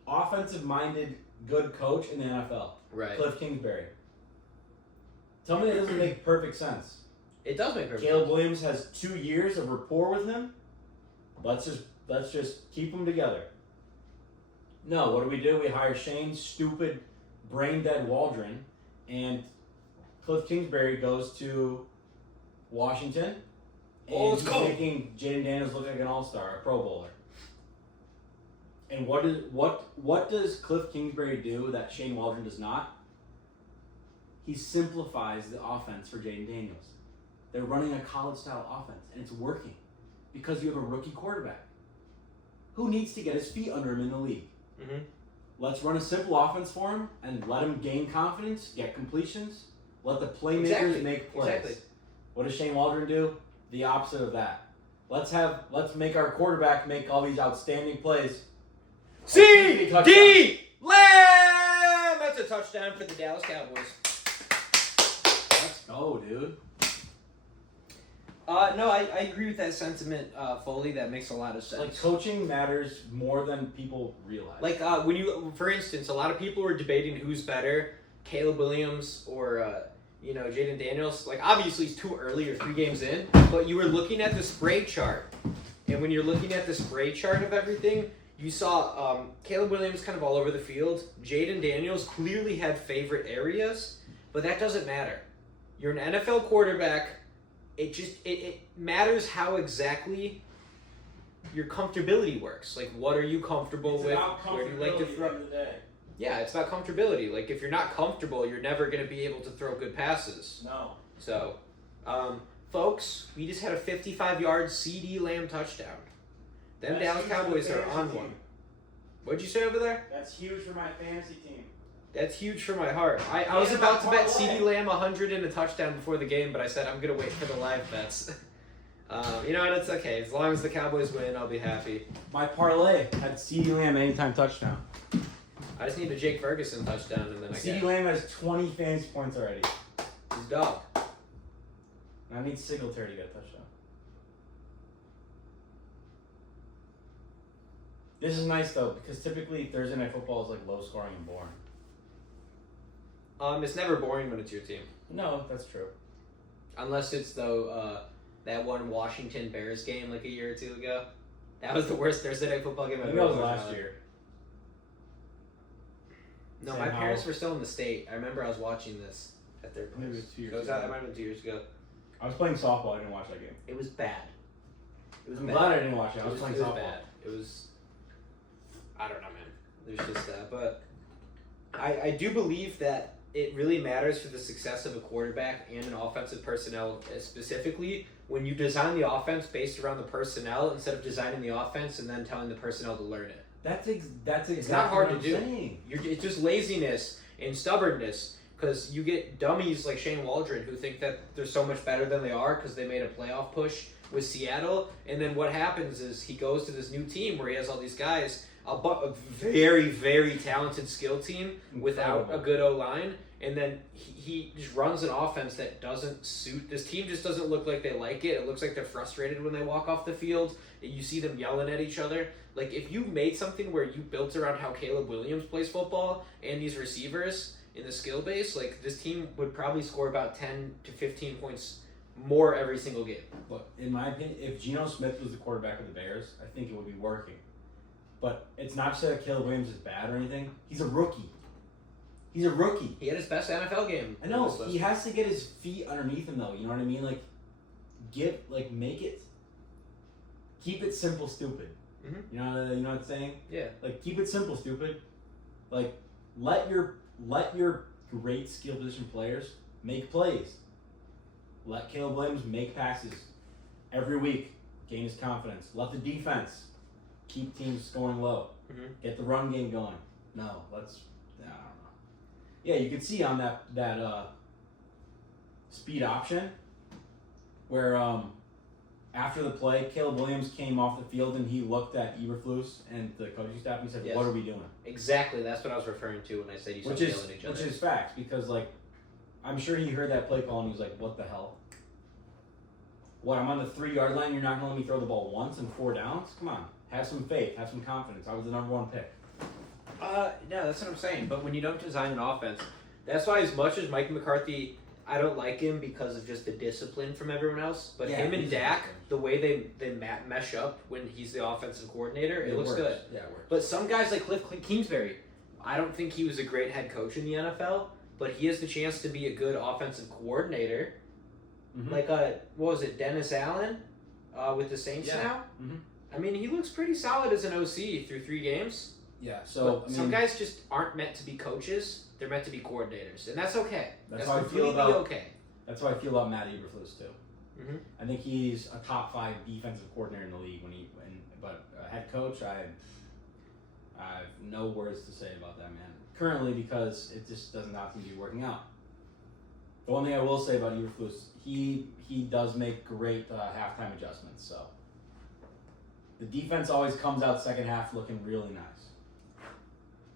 offensive-minded good coach in the NFL? Right. Cliff Kingsbury. Tell me that doesn't make perfect sense. It does make perfect sense. Caleb Williams has 2 years of rapport with him. Let's just keep them together. No, what do? We hire Shane, stupid, brain-dead Waldron, and Cliff Kingsbury goes to Washington, and he's making Jaden Daniels look like an all-star, a Pro Bowler. And what does Cliff Kingsbury do that Shane Waldron does not? He simplifies the offense for Jaden Daniels. They're running a college-style offense, and it's working because you have a rookie quarterback who needs to get his feet under him in the league. Mm-hmm. Let's run a simple offense for him and let him gain confidence, get completions, let the playmakers make plays. Exactly. What does Shane Waldron do? The opposite of that. Let's make our quarterback make all these outstanding plays. C.D. Lamb! That's a touchdown for the Dallas Cowboys. Let's go, dude. No, I agree with that sentiment fully. That makes a lot of sense. Like, coaching matters more than people realize. Like, when you, for instance, a lot of people were debating who's better, Caleb Williams or, Jaden Daniels. Like, obviously it's too early or 3 games in, but you were looking at the spray chart. And when you're looking at the spray chart of everything, you saw Caleb Williams kind of all over the field. Jaden Daniels clearly had favorite areas, but that doesn't matter. You're an NFL quarterback. It matters how exactly your comfortability works. Like, what are you comfortable with? Where do you like to throw? At the end of the day. Yeah, it's about comfortability. Like, if you're not comfortable, you're never going to be able to throw good passes. No. So, folks, we just had a 55-yard C.D. Lamb touchdown. Them Dallas Cowboys are on one. What'd you say over there? That's huge for my fantasy team. That's huge for my heart. I was about to bet C.D. Lamb 100 and a touchdown before the game, but I said I'm going to wait for the live bets. You know what? It's okay. As long as the Cowboys win, I'll be happy. My parlay had C.D. Lamb anytime touchdown. I just need a Jake Ferguson touchdown, and then I C.D. get Lamb has 20 fantasy points already. his dog. I need Singletary to get a touchdown. This is nice, though, because typically Thursday Night Football is like low-scoring and boring. It's never boring when it's your team. No, that's true. Unless it's, though, that one Washington Bears game like a year or 2 ago. That was the worst Thursday Night Football game I've ever watched. That was last year. No, my parents were still in the state. I remember I was watching this. at third Maybe place. it was 2 years So ago. that might have been 2 years ago. I was playing softball. I didn't watch that game. It was bad. It was I'm bad. glad I didn't watch it. I was playing it was softball. bad. It was. I don't know, man. There's just that, but I do believe that it really matters for the success of a quarterback and an offensive personnel, specifically when you design the offense based around the personnel instead of designing the offense and then telling the personnel to learn it. That's exactly It's not hard what to do. I'm saying. It's just laziness and stubbornness because you get dummies like Shane Waldron who think that they're so much better than they are because they made a playoff push with Seattle, and then what happens is he goes to this new team where he has all these guys, a very, very talented skill team without a good O-line, and then he just runs an offense that doesn't suit this team. Just doesn't look like they like it. It looks like they're frustrated when they walk off the field. You see them yelling at each other. Like, if you made something where you built around how Caleb Williams plays football and these receivers in the skill base, like, this team would probably score about 10 to 15 points more every single game. But in my opinion, if Geno Smith was the quarterback of the Bears, I think it would be working. But it's not to say that Caleb Williams is bad or anything. He's a rookie. He's a rookie. He had his best NFL game. I know. He has to get his feet underneath him, though. You know what I mean? Like, make it. Keep it simple, stupid. Mhm. You know what I'm saying? Yeah. Like, keep it simple, stupid. Like, let your great skill position players make plays. Let Caleb Williams make passes every week. Gain his confidence. Let the defense keep teams scoring low. Mhm. Get the run game going. No, I don't know. Yeah, you can see on that speed option where after the play, Caleb Williams came off the field and he looked at Eberflus and the coaching staff and he said, Yes. "What are we doing?" Exactly. That's what I was referring to when I said you saw them yelling at each other. Which is facts because like I'm sure he heard that play call and he was like, "What the hell? What? I'm on the 3-yard line. You're not gonna let me throw the ball once and 4 downs? Come on, have some faith, have some confidence. I was the #1 pick." Yeah, that's what I'm saying. But when you don't design an offense, that's why as much as Mike McCarthy, I don't like him because of just the discipline from everyone else. But Yeah, him and he's Dak, disciplined. the way they mesh up when he's the offensive coordinator, it looks works. good. Yeah, it works. But some guys like Cliff Kingsbury, I don't think he was a great head coach in the NFL, but he has the chance to be a good offensive coordinator. Mhm. Like, what was it, Dennis Allen with the Saints now? Mhm. I mean, he looks pretty solid as an OC through 3 games. Yeah. So But some guys just aren't meant to be coaches; they're meant to be coordinators, and that's okay. That's how I feel completely about- okay. That's how I feel about Matt Eberflus too. Mhm. I think he's a top 5 defensive coordinator in the league. But a head coach, I have no words to say about that man currently because it just does not seem to be working out. The one thing I will say about Eberflus, he does make great halftime adjustments. So the defense always comes out second half looking really nice.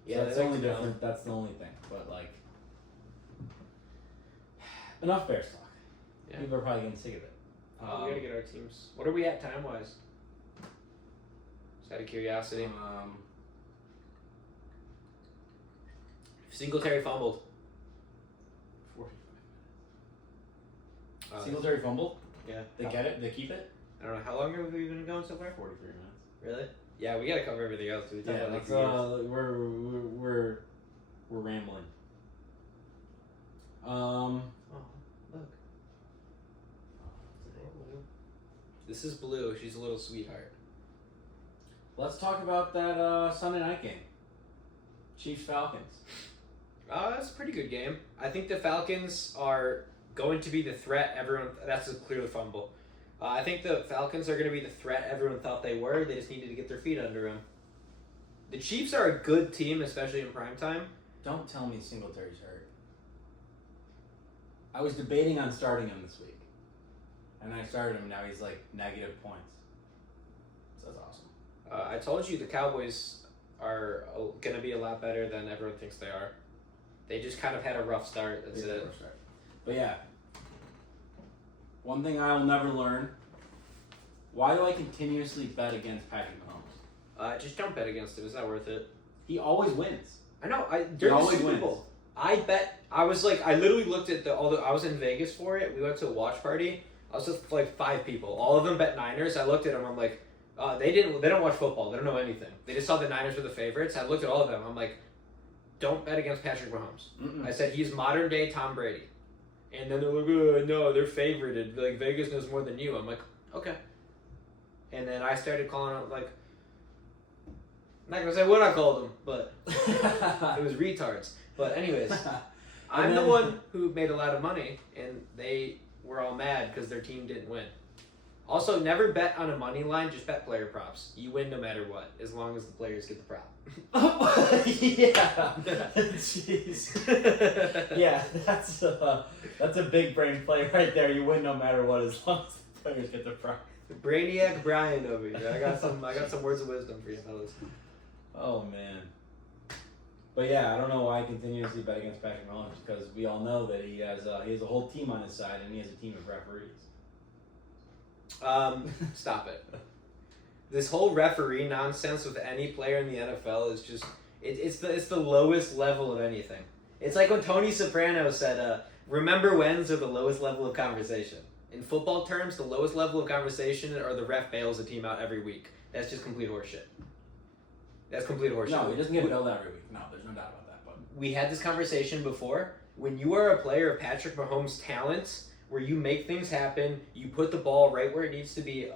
Yeah, So that's they the like only to know. difference. That's the only thing. But like, enough Bears talk. Yeah. People are probably getting sick of it. We gotta get our teams. What are we at time wise? Just out of curiosity. Singletary fumbled. 45 minutes. Uh, Singletary fumbled. Yeah. They get it. They keep it. I don't know how long have we been going so far. 43 minutes. Really? Yeah, we gotta cover everything else. We talk Yeah, about like let's, we're rambling. Oh, look. This is Blue. She's a little sweetheart. Let's talk about that Sunday night game. Chiefs Falcons. That's a pretty good game. I think the Falcons are going to be the threat everyone. That's a clear fumble. I think the Falcons are going to be the threat everyone thought they were. They just needed to get their feet under them. The Chiefs are a good team, especially in primetime. Don't tell me Singletary's hurt. I was debating on starting him this week, and I started him. Now he's like negative points. So that's awesome. I told you the Cowboys are going to be a lot better than everyone thinks they are. They just kind of had a rough start. That's Yeah, it. first start. But yeah, one thing I will never learn: why do I continuously bet against Patrick Mahomes? Just don't bet against him. It's not worth it. He always wins. I know. During the always Super wins. Bowl, I bet. I was like, I literally looked at although I was in Vegas for it. We went to a watch party. I was with like 5 people. All of them bet Niners. I looked at them. I'm like, they don't watch football. They don't know anything. They just saw the Niners were the favorites. I looked at all of them. I'm like, don't bet against Patrick Mahomes. Mm-mm. I said he's modern day Tom Brady. And then they're like, oh, no, they're favorited. Like, Vegas knows more than you. I'm like, okay. And then I started calling out, like, I'm not going to say what I called them, but it was retards. But anyways, I'm the one who made a lot of money, and they were all mad because their team didn't win. Also, never bet on a money line, just bet player props. You win no matter what, as long as the players get the prop. Yeah. Jeez. Yeah, that's a big brain play right there. You win no matter what, as long as the players get the prop. Brainiac Brian over here. I got some words of wisdom for you fellas. Oh man. But yeah, I don't know why I continuously bet against Patrick Mahomes, because we all know that he has a whole team on his side, and he has a team of referees. Stop it. This whole referee nonsense with any player in the NFL is just it's the lowest level of anything. It's like when Tony Soprano said, "Remember when's are the lowest level of conversation." In football terms, the lowest level of conversation are the ref bails a team out every week. That's just complete horseshit. That's complete horseshit. No, he doesn't get bailed every week. No, there's no doubt about that. But we had this conversation before. When you are a player of Patrick Mahomes' talents, where you make things happen, you put the ball right where it needs to be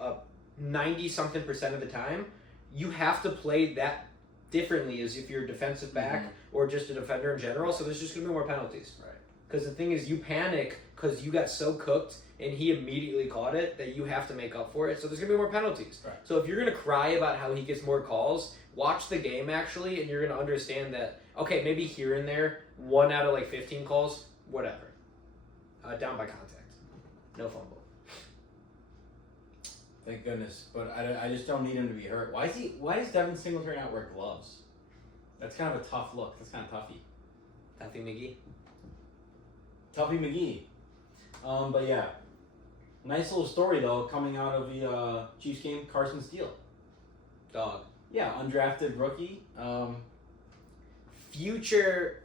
90-something% of the time, you have to play that differently as if you're a defensive back or just a defender in general, so there's just going to be more penalties. Right. Because the thing is, you panic because you got so cooked and he immediately caught it that you have to make up for it, so there's going to be more penalties. Right. So if you're going to cry about how he gets more calls, watch the game actually, and you're going to understand that, okay, maybe here and there, 1 out of like 15 calls, whatever. Down by contact. No fumble. thank goodness. But I just don't need him to be hurt. Why does Devin Singletary not wear gloves? That's kind of a tough look. That's kind of toughy. Tuffy McGee. Tuffy McGee. But yeah. Nice little story though coming out of the Chiefs game. Carson Steele. Dog. Yeah, undrafted rookie. Future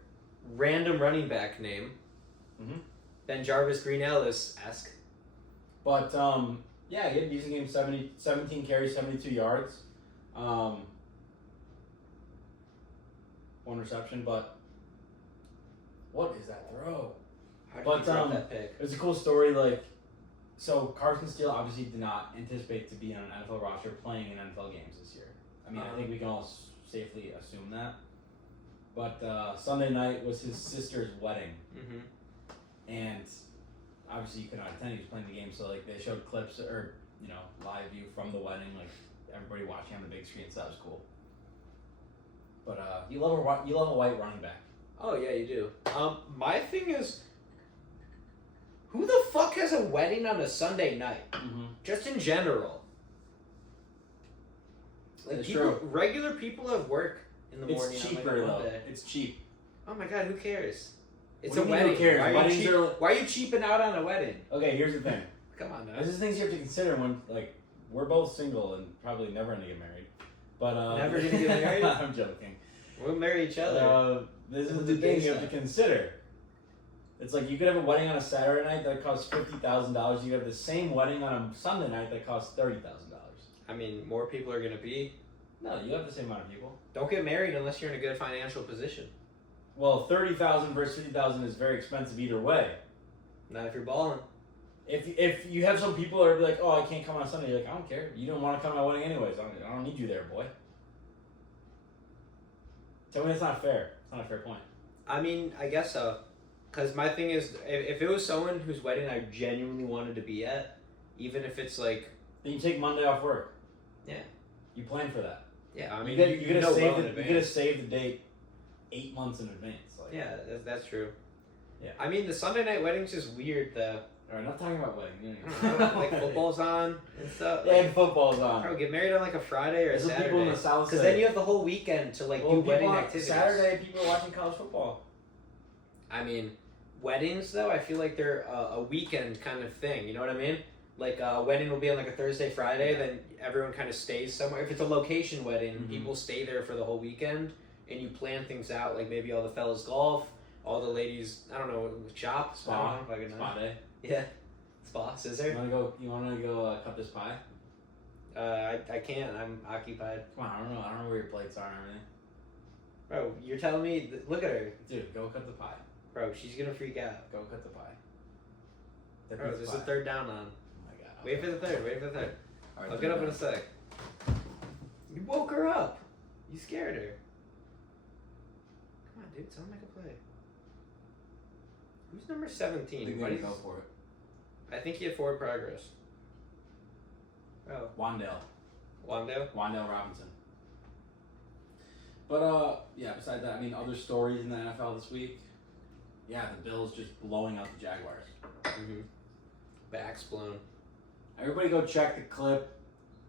random running back name. Mhm. Ben Jarvis Green Ellis-esque. But yeah, he had a decent game. 17 carries, 72 yards. 1 reception, but what is that throw? How did he drop that pick? It was a cool story. Like, so Carson Steele obviously did not anticipate to be on an NFL roster playing in NFL games this year. I mean, I think we can all safely assume that. But Sunday night was his sister's wedding, and obviously you could not attend. He was playing the game, so like they showed clips or live view from the wedding, like everybody watching on the big screen. So that was cool. But you love a white running back. Oh yeah, you do. My thing is, who the fuck has a wedding on a Sunday night? Just in general. Like regular people have work in the morning. It's cheaper though. It's cheap. Oh my god, who cares? It's What a do you mean, wedding. who cares? Why are you cheaping out on a wedding? Okay, here's the thing. Come on now. This is things you have to consider when we're both single and probably never gonna get married. But Never gonna get married? I'm joking. We'll marry each other. This is the thing you have to consider. It's like you could have a wedding on a Saturday night that costs $50,000. You have the same wedding on a Sunday night that costs $30,000. I mean, more people are gonna be. No, you have the same amount of people. Don't get married unless you're in a good financial position. Well, $30,000 versus $50,000 is very expensive either way. Not if you're balling. If you have some people that are like, oh, I can't come on Sunday, you're like, I don't care. You don't want to come to my wedding anyways. I don't need you there, boy. Tell me that's not fair. It's not a fair point. I mean, I guess so. Because my thing is, if it was someone whose wedding I genuinely wanted to be at, even if it's like... Then you take Monday off work. Yeah. You plan for that. Yeah, I mean, you gotta save the date 8 months in advance. Yeah, that's true. Yeah. I mean, the Sunday night wedding's just weird, though. Alright, not talking about wedding. Like football's on and stuff. Yeah, and football's on. Bro, get married on like a Friday or a Saturday. People in the South because then you have the whole weekend to do wedding activities. Saturday, people are watching college football. I mean, weddings though, I feel like they're a weekend kind of thing. You know what I mean? Like a wedding will be on like a Thursday, Friday. Then everyone kind of stays somewhere. If it's a location wedding, people stay there for the whole weekend, and you plan things out. Like maybe all the fellas golf, all the ladies, I don't know, shop, spa day. Yeah. Spa, scissor. You wanna go cut this pie? I can't. I'm occupied. Come on, I don't know where your plates are and everything. Bro, you're telling me? Look at her. Dude, go cut the pie. Bro, she's gonna freak out. Go cut the pie. That Oh, beats there's the a pie. third down on. Oh my god. Wait for the third. Wait for the third. All right, I'll third get up in down. a sec. You woke her up. You scared her. Come on, dude. Someone make a play. Who's number I 17? think Why they do go you- for it. I think he had forward progress. Oh, Wandale Robinson. But yeah, besides that, I mean, other stories in the NFL this week. Yeah, the Bills just blowing out the Jaguars. Mm-hmm. Backs blown. Everybody go check the clip,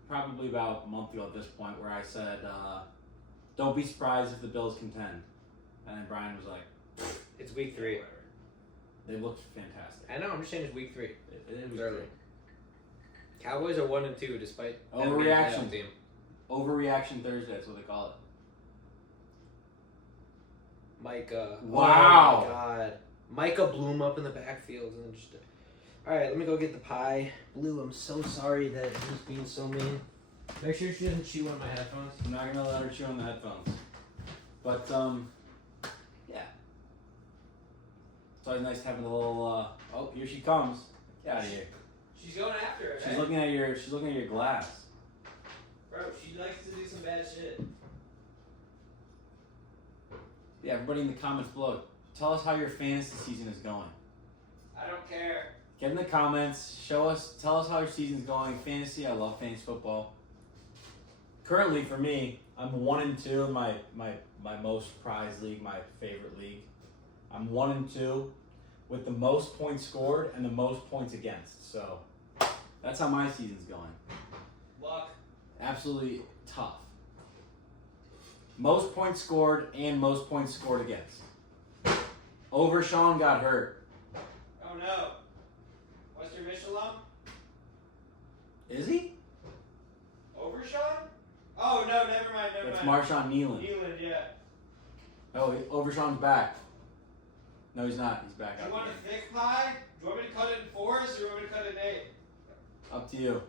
probably about a month ago at this point, where I said, don't be surprised if the Bills contend. And then Brian was like, It's week 3. whatever. They looked fantastic. I know. I'm just saying it's week 3. It was Early. great. Cowboys are 1-2 despite them being a Overreaction. playoff team. Overreaction Thursday, that's what they call it. Micah. Wow. Oh my god. Micah blew him up in the backfield and then just. Alright, let me go get the pie. Blue, I'm so sorry that he's being so mean. Make sure she doesn't chew on my headphones. I'm not gonna let her chew on the headphones. But yeah. It's always nice having a little. Oh, here she comes. Get out of here. She's going after it. She's looking at your. She's looking at your glass. Bro, she likes to do some bad shit. Yeah, everybody in the comments below, tell us how your fantasy season is going. I don't care. Get in the comments. Show us. Tell us how your season's going. Fantasy. I love fantasy football. Currently, for me, I'm 1-2 in my most prized league, my favorite league. I'm 1-2 with the most points scored and the most points against. So that's how my season's going. Luck. Absolutely tough. Most points scored and most points scored against. Overshawn got hurt. Oh no. Western Michelin? Is he? Overshot? Oh no, never mind, It's Marshawn Nealon. Nealon, yeah. Oh, Overshawn's back. No, he's not. He's back Do out you want again. a thick pie? Do you want me to cut it in 4s or do you want me to cut it in 8? Up to you.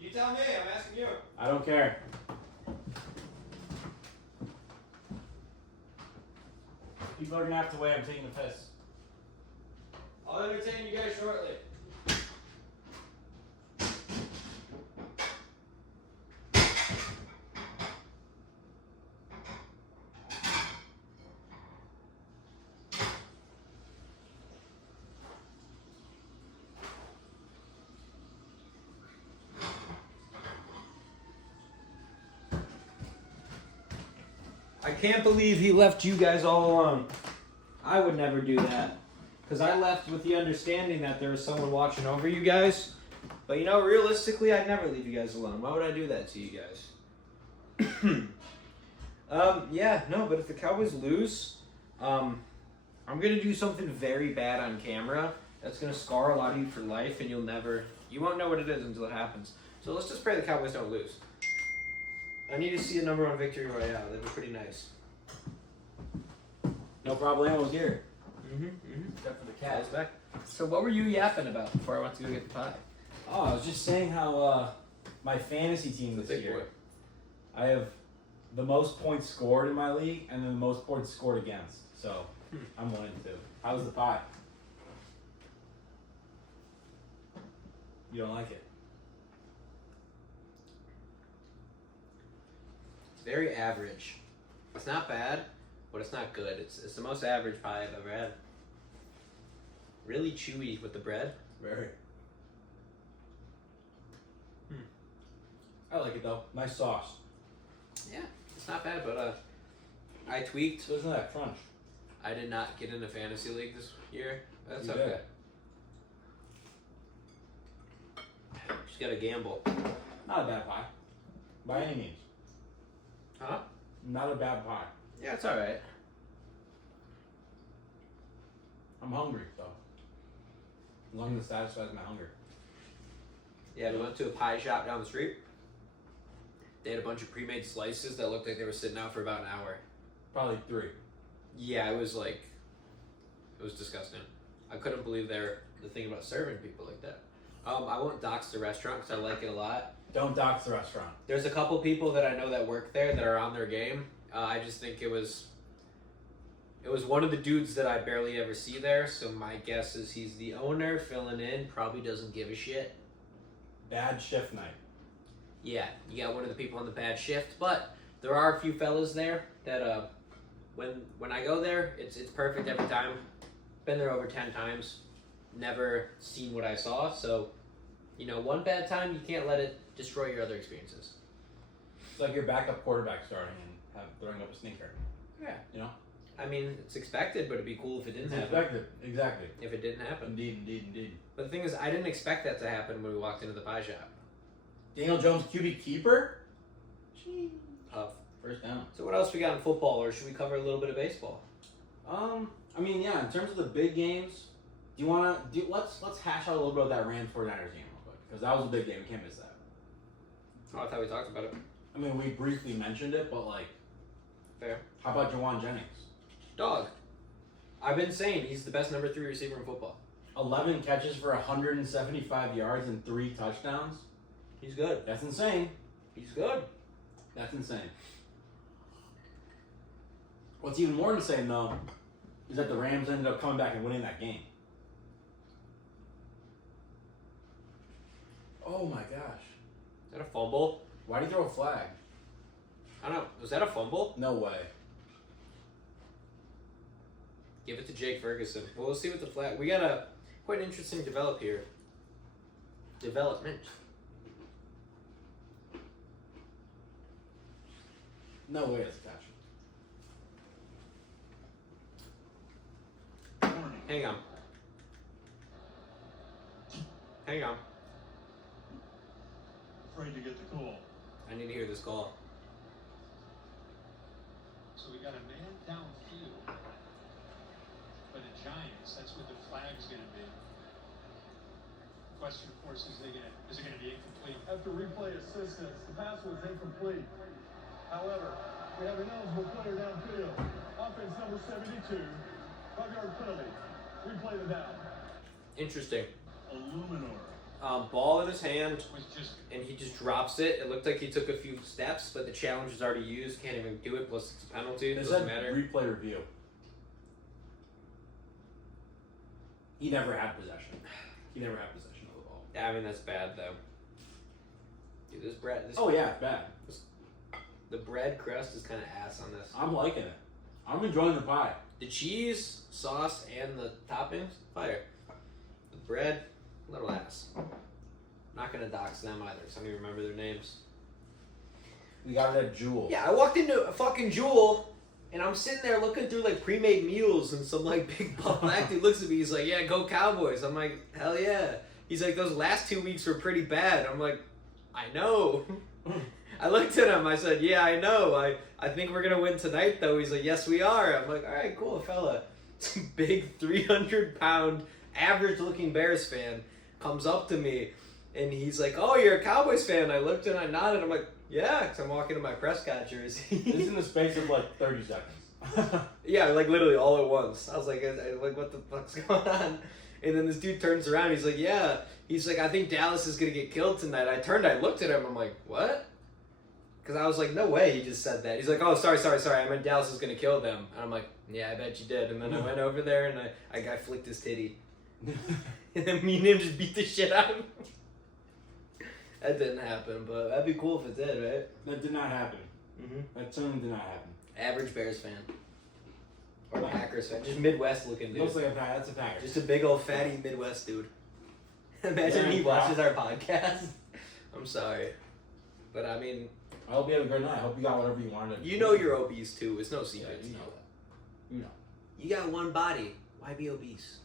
You tell me, I'm asking you. I don't care. People are gonna have to wait. I'm taking the piss. I'll entertain you guys shortly. I can't believe he left you guys all alone. I would never do that. Because I left with the understanding that there was someone watching over you guys. But you know, realistically, I'd never leave you guys alone. Why would I do that to you guys? Yeah, no, but if the Cowboys lose, I'm going to do something very bad on camera that's going to scar a lot of you for life, and you won't know what it is until it happens. So let's just pray the Cowboys don't lose. I need to see a number one victory royale. That'd be pretty nice. No problemos here. Except for the Cavs back. So what were you yapping about before I went to go get the pie? Oh, I was just saying how my fantasy team this year, I have the most points scored in my league and then the most points scored against. So I'm 1-2. How's the pie? You don't like it? It's very average. It's not bad, but it's not good. It's the most average pie I've ever had. Really chewy with the bread. Very. I like it though. Nice sauce. Yeah, it's not bad, but I tweaked. Doesn't that crunch? I did not get into fantasy league this year. That's You okay. did. Just gotta gamble. Not a bad pie. By any means. Huh? Not a bad pie. Yeah, it's alright. I'm hungry, so. As long as it satisfies my hunger. Yeah, we went to a pie shop down the street. They had a bunch of pre-made slices that looked like they were sitting out for about an hour. Probably 3. Yeah, it was disgusting. I couldn't believe they're the thing about serving people like that. I won't dox the restaurant because I like it a lot. Don't dox the restaurant. There's a couple people that I know that work there that are on their game. I just think it was It was one of the dudes that I barely ever see there, so my guess is he's the owner, filling in, probably doesn't give a shit. Bad shift night. Yeah, you got one of the people on the bad shift, but there are a few fellas there that when I go there, it's perfect every time. Been there over 10 times, never seen what I saw, so one bad time, you can't let it destroy your other experiences. It's like your backup quarterback starting and throwing up a sneaker. Yeah. I mean, it's expected, but it'd be cool if it didn't happen. Expected, exactly. If it didn't happen. Indeed. But the thing is, I didn't expect that to happen when we walked into the pie shop. Daniel Jones QB keeper? Tough. First down. So what else we got in football, or should we cover a little bit of baseball? I mean, yeah, in terms of the big games, let's hash out a little bit of that Rams 49ers game real quick, because that was a big game. We can't miss that. Oh, I thought we talked about it. I mean, we briefly mentioned it, but Fair. How about Jawan Jennings? Dog. I've been saying he's the best number 3 receiver in football. 11 catches for 175 yards and 3 touchdowns. He's good. That's insane. He's good. That's insane. What's even more insane, though, is that the Rams ended up coming back and winning that game. Oh my gosh. Is that a fumble? Why did he throw a flag? I don't know. Was that a fumble? No way. Give it to Jake Ferguson. Well, we'll see what the flag... We got quite an interesting development. No way it's a catch. Hang on. Afraid to get the call. I need to hear this call. So we got a man downfield. For the Giants, that's what the flag's going to be. The question, of course, is it going to be incomplete? After replay assistance, the pass was incomplete. However, we have an eligible player downfield. Offense number 72. 5-yard penalty. Replay the down. Interesting. Aluminor. Ball in his hand, Was just and he just drops it. It looked like he took a few steps, but the challenge is already used. Can't even do it, plus it's a penalty. It doesn't matter. Replay review. He never had possession. Of the ball. Yeah, I mean, that's bad, though. Dude, this bread... Oh, yeah, it's bad. The bread crust is kind of ass on this. I'm liking it. I'm enjoying the pie. The cheese, sauce, and the toppings, fire. The bread, little ass. Not gonna dox them either, so I don't even remember their names. We got it at Jewel. Yeah, I walked into a fucking Jewel, and I'm sitting there looking through like pre-made meals, and some like big buff black dude looks at me. He's like, "Yeah, go Cowboys." I'm like, "Hell yeah." He's like, "Those last 2 weeks were pretty bad." I'm like, "I know." I looked at him. I said, "Yeah, I know. I think we're gonna win tonight, though." He's like, "Yes, we are." I'm like, "All right, cool, fella." Some big 300-pound, average-looking Bears fan comes up to me, and he's like, "Oh, you're a Cowboys fan?" I looked and I nodded. I'm like, "Yeah," because I'm walking in my Prescott jersey. This is in the space of like 30 seconds. Yeah, like literally all at once. I was like, what the fuck's going on? And then this dude turns around. He's like, "Yeah." He's like, "I think Dallas is gonna get killed tonight." I turned. I looked at him. I'm like, "What?" Because I was like, "No way." He just said that. He's like, "Oh, sorry. I meant Dallas is gonna kill them." And I'm like, "Yeah, I bet you did." And then I went over there and I flicked his titty. And then me and him just beat the shit out of him. That didn't happen, but that'd be cool if it did, right? That did not happen. Mm-hmm. That certainly did not happen. Average Bears fan. Or Packers fan. Just Midwest looking dude. Looks like that's a Packers. Just a big old fatty Midwest dude. Imagine he watches our podcast. I'm sorry. But I mean... I hope you had a good night. I hope you got whatever you wanted. You know you're obese too. It's no secret. Yeah, you know that. You know. You got one body. Why be obese?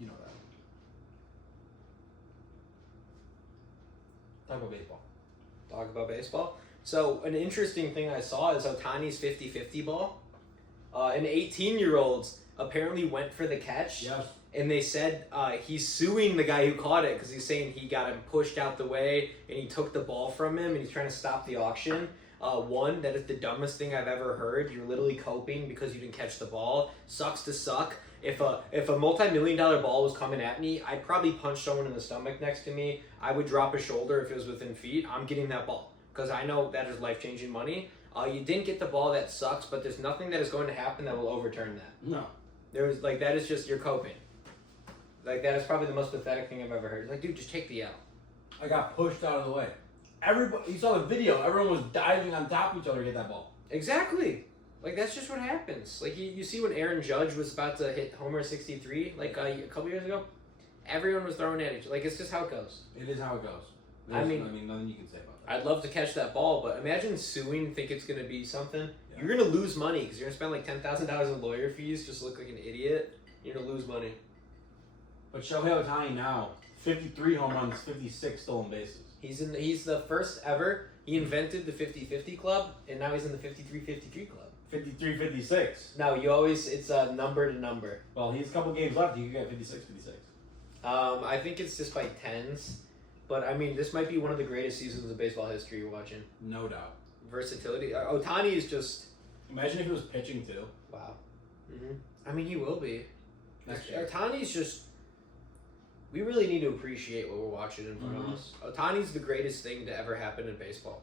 You know that. Talk about baseball. Talk about baseball. So an interesting thing I saw is Ohtani's 50-50 ball. An 18-year-old apparently went for the catch. Yes. And they said he's suing the guy who caught it because he's saying he got him pushed out the way and he took the ball from him and he's trying to stop the auction. One, that is the dumbest thing I've ever heard. You're literally coping because you didn't catch the ball. Sucks to suck. If a multi-million-dollar ball was coming at me, I'd probably punch someone in the stomach next to me. I would drop a shoulder if it was within feet. I'm getting that ball because I know that is life-changing money. You didn't get the ball, that sucks, but there's nothing that is going to happen that will overturn that. No. That is just, you're coping. Like, that is probably the most pathetic thing I've ever heard. Like, dude, just take the L. I got pushed out of the way. Everybody, you saw the video. Everyone was diving on top of each other to get that ball. Exactly. Like, that's just what happens. Like, you see when Aaron Judge was about to hit Homer 63, like, a couple years ago? Everyone was throwing at each other. Like, it's just how it goes. It is how it goes. I mean, nothing you can say about that. I'd love to catch that ball, but imagine suing, think it's going to be something. Yeah. You're going to lose money because you're going to spend like $10,000 in lawyer fees, just look like an idiot. You're going to lose money. But Shohei Ohtani now, 53 home runs, 56 stolen bases. He's the first ever. He invented the 50-50 club, and now he's in the 53-53 club. 53-56. Now, it's number to number. Well, he's a couple games left. He could get 56-56. I think it's just by tens. But, I mean, this might be one of the greatest seasons of baseball history you're watching. No doubt. Versatility. Ohtani is just... Imagine if he was pitching, too. Wow. Mm-hmm. I mean, he will be. Next year. Ohtani's just... We really need to appreciate what we're watching in front of us. Ohtani's the greatest thing to ever happen in baseball.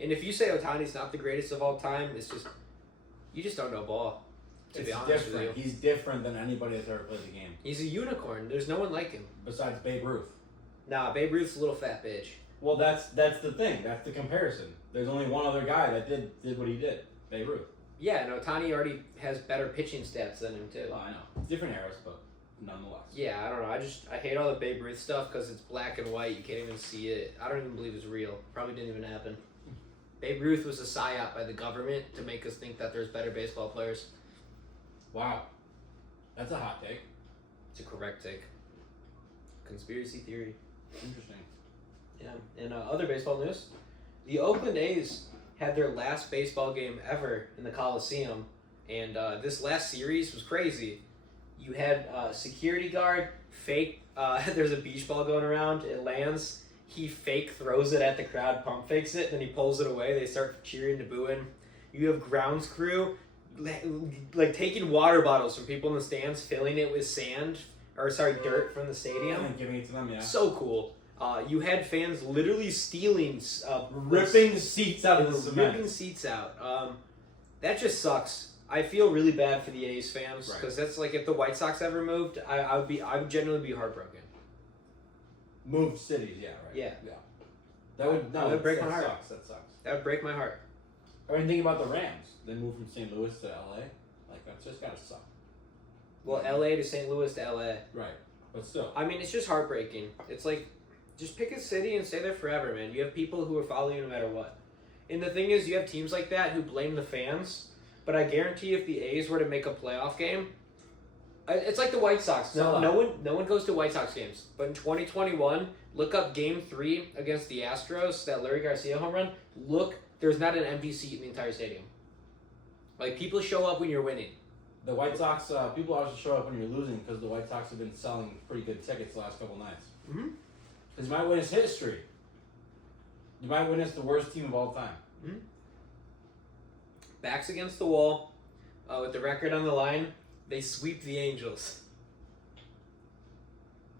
And if you say Ohtani's not the greatest of all time, it's just... You just don't know ball, to be honest with you. He's different than anybody that's ever played the game. He's a unicorn. There's no one like him. Besides Babe Ruth. Nah, Babe Ruth's a little fat bitch. Well, that's the thing. That's the comparison. There's only one other guy that did what he did. Babe Ruth. Yeah, and Ohtani already has better pitching stats than him, too. Well, I know. Different eras, but nonetheless. Yeah, I don't know. I hate all the Babe Ruth stuff because it's black and white. You can't even see it. I don't even believe it's real. Probably didn't even happen. Babe Ruth was a psyop by the government to make us think that there's better baseball players. Wow. That's a hot take. It's a correct take. Conspiracy theory. Interesting. Yeah. And other baseball news, the Oakland A's had their last baseball game ever in the Coliseum, and this last series was crazy. You had a security guard fake. There's a beach ball going around. It lands. He fake throws it at the crowd, pump fakes it, then he pulls it away. They start cheering and booing. You have grounds crew like taking water bottles from people in the stands, filling it with dirt from the stadium. And giving it to them, yeah. So cool. You had fans literally stealing, ripping the seats out of the cement. Ripping seats out. That just sucks. I feel really bad for the A's fans because that's like if the White Sox ever moved, I would genuinely be heartbroken. Moved cities, yeah, right. Yeah. That would break my heart. That sucks. That would break my heart. I mean, think about the Rams. They moved from St. Louis to LA. Like, that's just gotta suck. Well, LA to St. Louis to LA. Right. But still. I mean, it's just heartbreaking. It's like, just pick a city and stay there forever, man. You have people who are following you no matter what. And the thing is, you have teams like that who blame the fans, but I guarantee if the A's were to make a playoff game, it's like the White Sox. No one goes to White Sox games. But in 2021, look up Game 3 against the Astros, that Larry Garcia home run. Look, there's not an empty seat in the entire stadium. Like, people show up when you're winning. The White Sox, people always show up when you're losing because the White Sox have been selling pretty good tickets the last couple nights. Mm-hmm. Because you might witness history. You might witness the worst team of all time. Mm-hmm. Backs against the wall, with the record on the line, they sweep the Angels.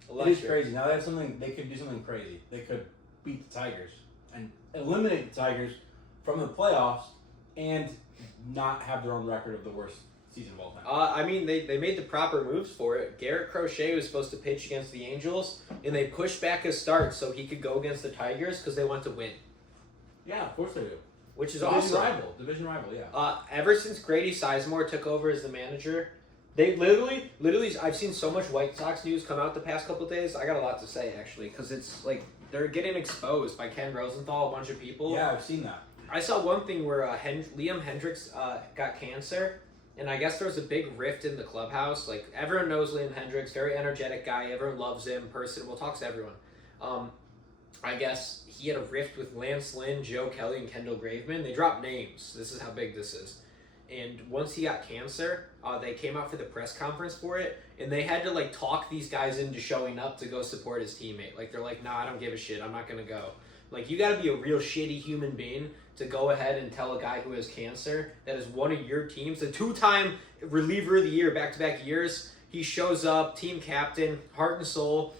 It is crazy. Now they have something. They could do something crazy. They could beat the Tigers and eliminate the Tigers from the playoffs and not have their own record of the worst season of all time. I mean, they made the proper moves for it. Garrett Crochet was supposed to pitch against the Angels, and they pushed back his start so he could go against the Tigers because they want to win. Yeah, of course they do. Which is Division awesome. Division rival, yeah. Ever since Grady Sizemore took over as the manager, they literally, I've seen so much White Sox news come out the past couple of days. I got a lot to say, actually, because it's like they're getting exposed by Ken Rosenthal, a bunch of people. Yeah, I've seen that. I saw one thing where Liam Hendricks got cancer, and I guess there was a big rift in the clubhouse. Like, everyone knows Liam Hendricks, very energetic guy. Everyone loves him, personable, talks to everyone. I guess he had a rift with Lance Lynn, Joe Kelly, and Kendall Graveman. They dropped names. This is how big this is. And once he got cancer, they came out for the press conference for it, and they had to, like, talk these guys into showing up to go support his teammate. Like, they're like, nah, I don't give a shit. I'm not going to go. Like, you got to be a real shitty human being to go ahead and tell a guy who has cancer that is one of your teams, a two-time reliever of the year, back-to-back years. He shows up, team captain, heart and soul,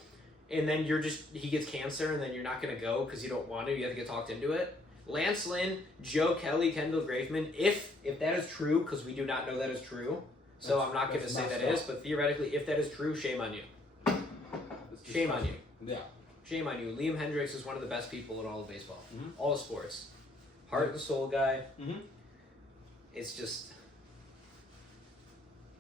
and then he gets cancer, and then you're not going to go because you don't want to. You have to get talked into it. Lance Lynn, Joe Kelly, Kendall Graveman. If that is true, because we do not know that is true, so I'm not going to say that is. But theoretically, if that is true, shame on you. Shame on you. Yeah. Shame on you. Liam Hendricks is one of the best people in all of baseball, Mhm. all of sports. Heart and soul guy. Mhm. It's just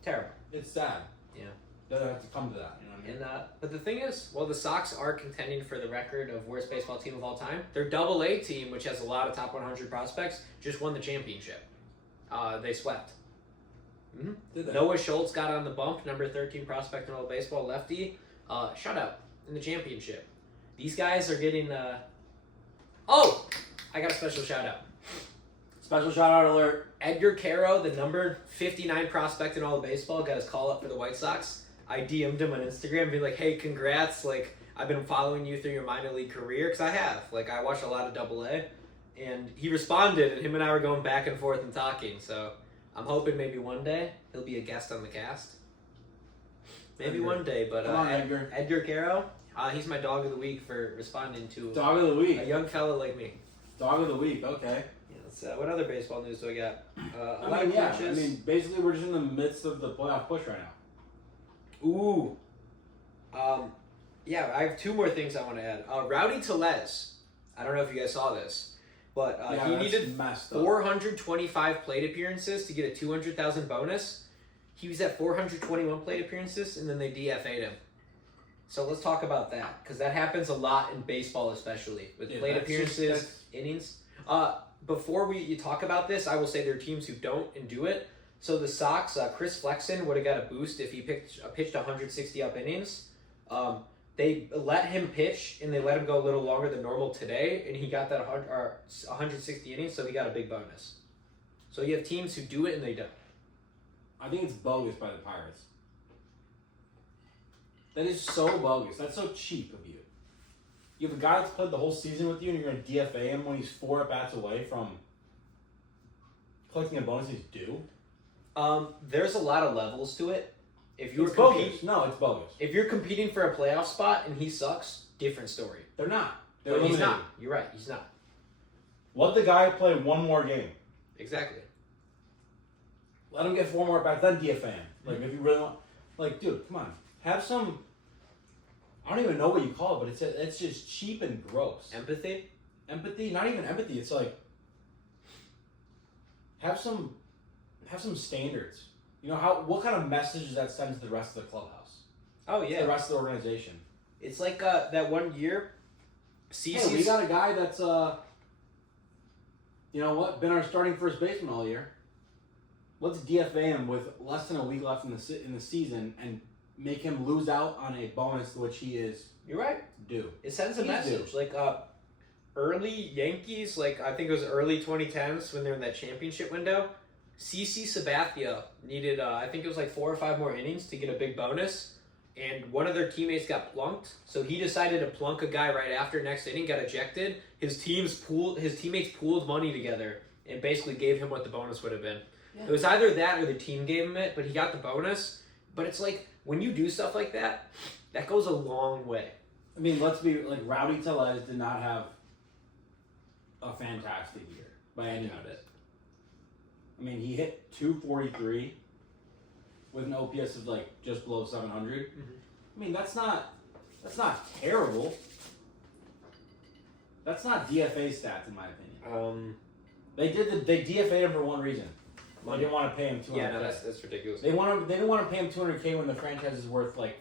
terrible. It's sad. Yeah. Doesn't have to come to that. You know what I mean? And but the thing is, well, the Sox are contending for the record of worst baseball team of all time. Their Double-A team, which has a lot of top 100 prospects, just won the championship. They swept. Mm-hmm. Did they? Noah Schultz got on the bump, number 13 prospect in all of baseball, lefty. Shutout in the championship. These guys are getting. Oh, I got a special shout out. Special shout out alert. Edgar Caro, the number 59 prospect in all of baseball, got his call up for the White Sox. I DM'd him on Instagram, being like, "Hey, congrats! Like, I've been following you through your minor league career, because I have. Like, I watched a lot of Double-A." And he responded, and him and I were going back and forth and talking. So I'm hoping maybe one day he'll be a guest on the cast. Maybe Edgar. one day, but Come on, Edgar. Edgar Caro, he's my dog of the week for responding to Dog of the week. a young fella like me. Dog of the week. Okay. Yeah, let's, what other baseball news do I got? A I lot mean, of yeah. coaches. I mean, basically, we're just in the midst of the playoff push right now. Ooh. Yeah, I have two more things I want to add. Rowdy Tellez. I don't know if you guys saw this, but Yeah, he that's needed messed up. 425 plate appearances to get a 200,000 bonus. He was at 421 plate appearances, and then they DFA'd him. So let's talk about that, because that happens a lot in baseball, especially with Yeah, plate that's appearances, just- innings. Before you talk about this, I will say there are teams who don't and do it. So the Sox, Chris Flexen would have got a boost if he pitched 160 up innings. They let him pitch, and they let him go a little longer than normal today, and he got that 160 innings, so he got a big bonus. So you have teams who do it and they don't. I think it's bogus by the Pirates. That is so bogus. That's so cheap of you. You have a guy that's played the whole season with you, and you're going to DFA him when he's 4 at-bats away from collecting a bonus he's due? There's a lot of levels to it. If you're It's bogus. No, it's bogus. If you're competing for a playoff spot and he sucks, different story. They're not. They're But he's eliminated. not. You're right. He's not. Let the guy play one more game. Exactly. Let him get 4 more at-bats, then DFA him. Like, if you really want... Like, dude, come on. Have some... I don't even know what you call it, but it's just cheap and gross. Empathy? Empathy? Not even empathy. It's like... Have some standards. You know, what kind of message does that send to the rest of the clubhouse? Oh, To yeah. the rest of the organization? It's like that one year. Hey, we got a guy that's, you know what, been our starting first baseman all year. Let's DFA him with less than a week left in the season and make him lose out on a bonus to which he is You're right. due. It sends a He's message. Like, early Yankees, like, I think it was early 2010s when they were in that championship window. CC Sabathia needed, I think it was like 4 or 5 more innings to get a big bonus. And one of their teammates got plunked, so he decided to plunk a guy right after next inning, got ejected. His teammates pooled money together and basically gave him what the bonus would have been. Yeah. It was either that or the team gave him it, but he got the bonus. But it's like, when you do stuff like that, that goes a long way. I mean, let's be, like, Rowdy Tellez did not have a fantastic year by any means. I mean, he hit 243 with an OPS of, like, just below 700. Mm-hmm. I mean, that's not terrible. That's not DFA stats, in my opinion. They DFA'd him for one reason. They didn't want to pay him $200K. Yeah, no, that's ridiculous. They didn't want to pay him $200K when the franchise is worth, like,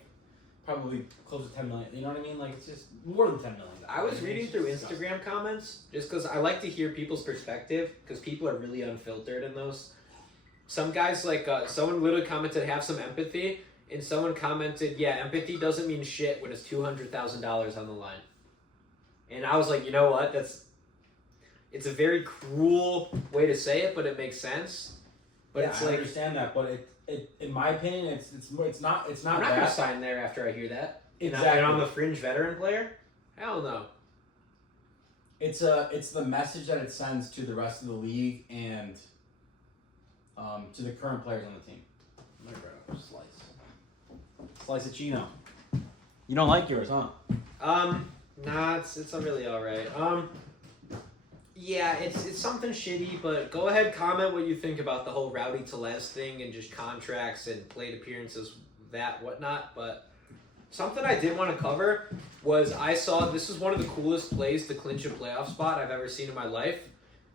probably close to $10 million. You know what I mean? Like, it's just more than $10 million. I was reading It's through disgusting. Instagram comments just because I like to hear people's perspective because people are really unfiltered in those. Some guys, like, someone literally commented, have some empathy, and someone commented, yeah, empathy doesn't mean shit when it's $200,000 on the line. And I was like, you know what? It's a very cruel way to say it, but it makes sense. But Yeah, it's I like, understand that, but it in my opinion, it's not I'm not going to that. sign there after I hear that. Exactly. And I'm a fringe veteran player? Hell no. It's the message that it sends to the rest of the league and to the current players on the team. I'm gonna grab a slice of Chino. You don't like yours, huh? Nah, it's really all right. Yeah, it's something shitty, but go ahead, comment what you think about the whole Rowdy Tellez thing and just contracts and plate appearances, whatnot. But something I did want to cover was I saw this is one of the coolest plays to clinch a playoff spot I've ever seen in my life.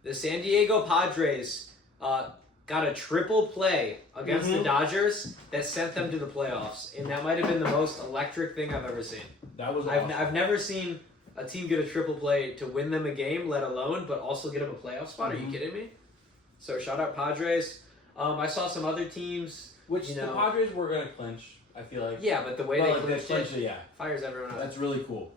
The San Diego Padres got a triple play against the Dodgers that sent them to the playoffs, and that might have been the most electric thing I've ever seen. That was awesome. I've never seen a team get a triple play to win them a game, let alone, but also get them a playoff spot. Are you kidding me? So shout out Padres. I saw some other teams, Which the Padres were going to clinch, I feel like. Yeah, but the way they clinched it, yeah. fires everyone up. That's really cool.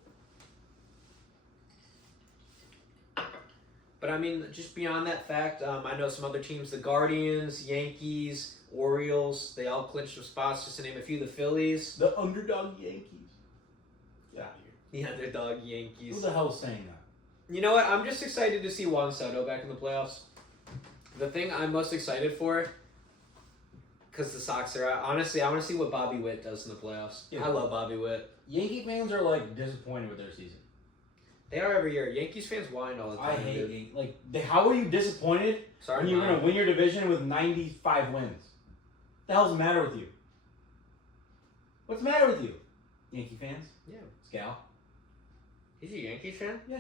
But I mean, just beyond that fact, I know some other teams, the Guardians, Yankees, Orioles, they all clinched some spots, just to name a few. The Phillies. The underdog Yankees. Get out of here. The underdog Yankees. Who the hell's saying that? You know what? I'm just excited to see Juan Soto back in the playoffs. The thing I'm most excited for, because the Sox are out, honestly, I want to see what Bobby Witt does in the playoffs. Yeah. I love Bobby Witt. Yankee fans are like disappointed with their season. They are every year. Yankees fans whine all the time. I hate dude. Yankees. How are you disappointed Sorry, when you're going to win your division with 95 wins? The hell's the matter with you? What's the matter with you? Yankee fans? Yeah. Scal? He's a Yankees fan? Yeah.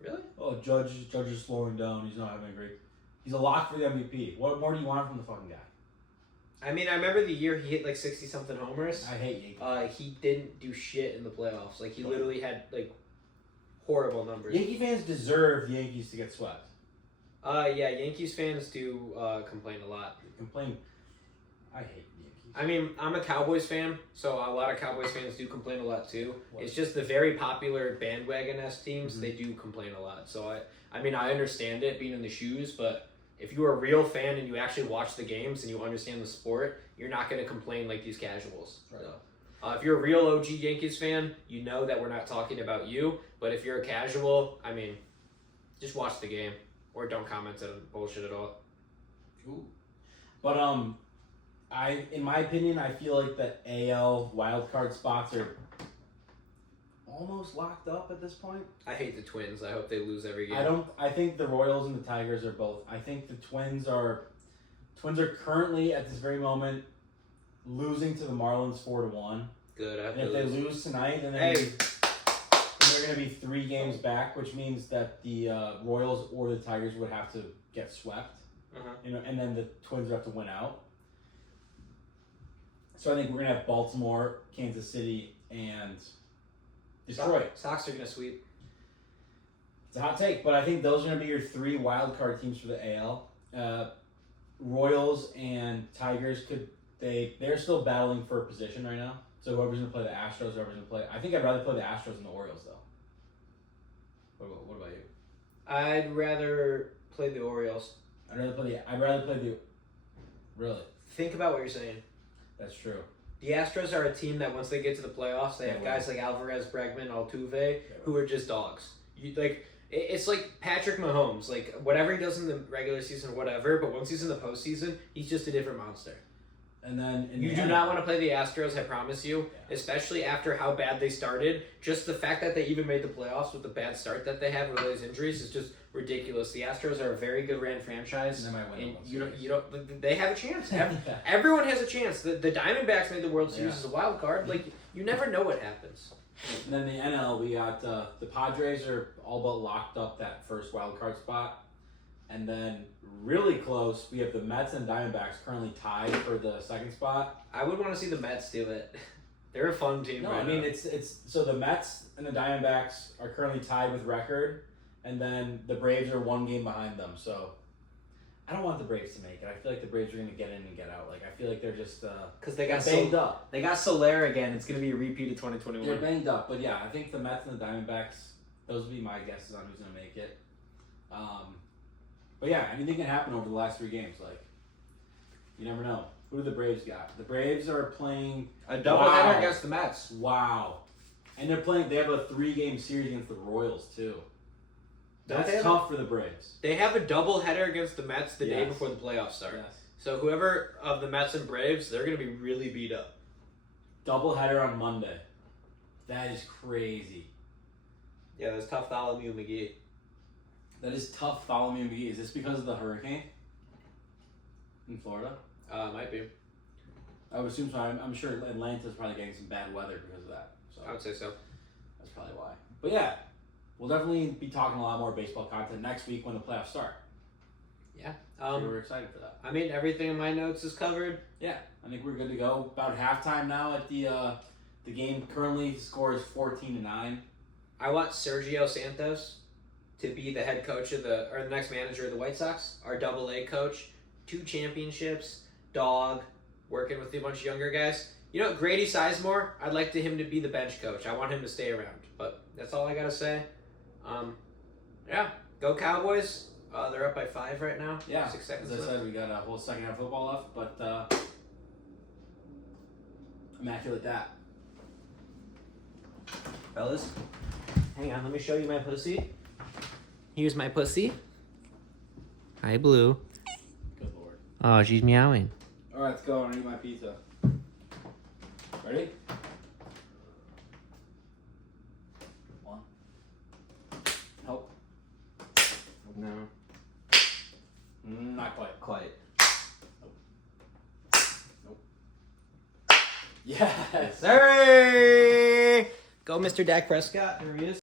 Really? Oh, Judge is slowing down. He's not having a great... He's a lock for the MVP. What more do you want from the fucking guy? I mean, I remember the year he hit like 60-something homers. I hate Yankees. He didn't do shit in the playoffs. Like, he literally had, like, horrible numbers. Yankee fans deserve the Yankees to get swept. Yeah, Yankees fans do complain a lot. Complain. I hate Yankees. I mean, I'm a Cowboys fan, so a lot of Cowboys fans do complain a lot too. What? It's just the very popular bandwagon-esque teams, they do complain a lot. So I mean, I understand it being in the shoes, but if you're a real fan and you actually watch the games and you understand the sport, you're not going to complain like these casuals. Right. So, if you're a real OG Yankees fan, you know that we're not talking about you. But if you're a casual, I mean, just watch the game or don't comment on bullshit at all. Ooh. But in my opinion, I feel like the AL wildcard spots are almost locked up at this point. I hate the Twins. I hope they lose every game. I think the Royals and the Tigers are both. I think the Twins are currently at this very moment losing to the Marlins 4-1. Good. I hope And if they lose tonight, then they're going to be 3 games back, which means that the Royals or the Tigers would have to get swept. And then the Twins would have to win out. So I think we're going to have Baltimore, Kansas City, and Detroit. Sox are going to sweep. It's a hot take, but I think those are going to be your 3 wild card teams for the AL. Royals and Tigers they're still battling for a position right now. So whoever's going to play the Astros, whoever's going to play, I think I'd rather play the Astros than the Orioles though. What about you? I'd rather play the Orioles. I'd rather play the. Really? Think about what you're saying. That's true. The Astros are a team that once they get to the playoffs, they have guys like Alvarez, Bregman, Altuve, who are just dogs. It's like Patrick Mahomes. Like, whatever he does in the regular season or whatever, but once he's in the postseason, he's just a different monster. And then You do not want to play the Astros, I promise you, especially after how bad they started. Just the fact that they even made the playoffs with the bad start that they have with all these injuries is just ridiculous. The Astros are a very good ran franchise, And they might win and the World you don't. They have a chance. Yeah. Everyone has a chance. The Diamondbacks made the World Series Yeah. as a wild card. Like, you never know what happens. And then the NL, we got the Padres are all but locked up that first wild card spot. And then really close, we have the Mets and Diamondbacks currently tied for the second spot. I would want to see the Mets do it. They're a fun team. No, right I mean now. it's so the Mets and the Diamondbacks are currently tied with record, and then the Braves are 1 game behind them. So I don't want the Braves to make it. I feel like the Braves are going to get in and get out. Like I feel like they're just because they got banged up. They got Soler again. It's going to be a repeat of 2021. They're banged up, but yeah, I think the Mets and the Diamondbacks. Those would be my guesses on who's going to make it. But yeah, anything can happen over the last 3 games. Like, you never know. Who do the Braves got? The Braves are playing A doubleheader against the Mets. Wow. And they have a 3-game series against the Royals too. Don't That's they have tough for the Braves. They have a doubleheader against the Mets the day Yes. before the playoffs start. Yes. So whoever of the Mets and Braves, they're going to be really beat up. Doubleheader on Monday. That is crazy. Yeah, that's tough. Bartholomew McGee. That is tough following me McGee. Is this because of the hurricane in Florida? Might be. I would assume so. I'm sure Atlanta's probably getting some bad weather because of that. So I would say so. that's probably why. But yeah, we'll definitely be talking a lot more baseball content next week when the playoffs start. Yeah. So we're excited for that. I mean, everything in my notes is covered. Yeah, I think we're good to go. About halftime now at the game. Currently, the score is 14-9. I want Sergio Santos to be the head coach of the next manager of the White Sox, our Double-A coach. 2 championships, dog, working with a bunch of younger guys. You know, Grady Sizemore, I'd like him to be the bench coach. I want him to stay around. But that's all I got to say. Yeah, go Cowboys. They're up by 5 right now. Yeah, 6 seconds as I left. said, we got a whole second half of football left, but immaculate that. Fellas, hang on. Let me show you my pussy. Here's my pussy. Hi, Blue. Good lord. Oh, she's meowing. All right, let's go. I need my pizza. Ready? 1. Help. No. Not quite. Quiet. Nope. Yes. Sorry. Go, Mr. Dak Prescott. There he is.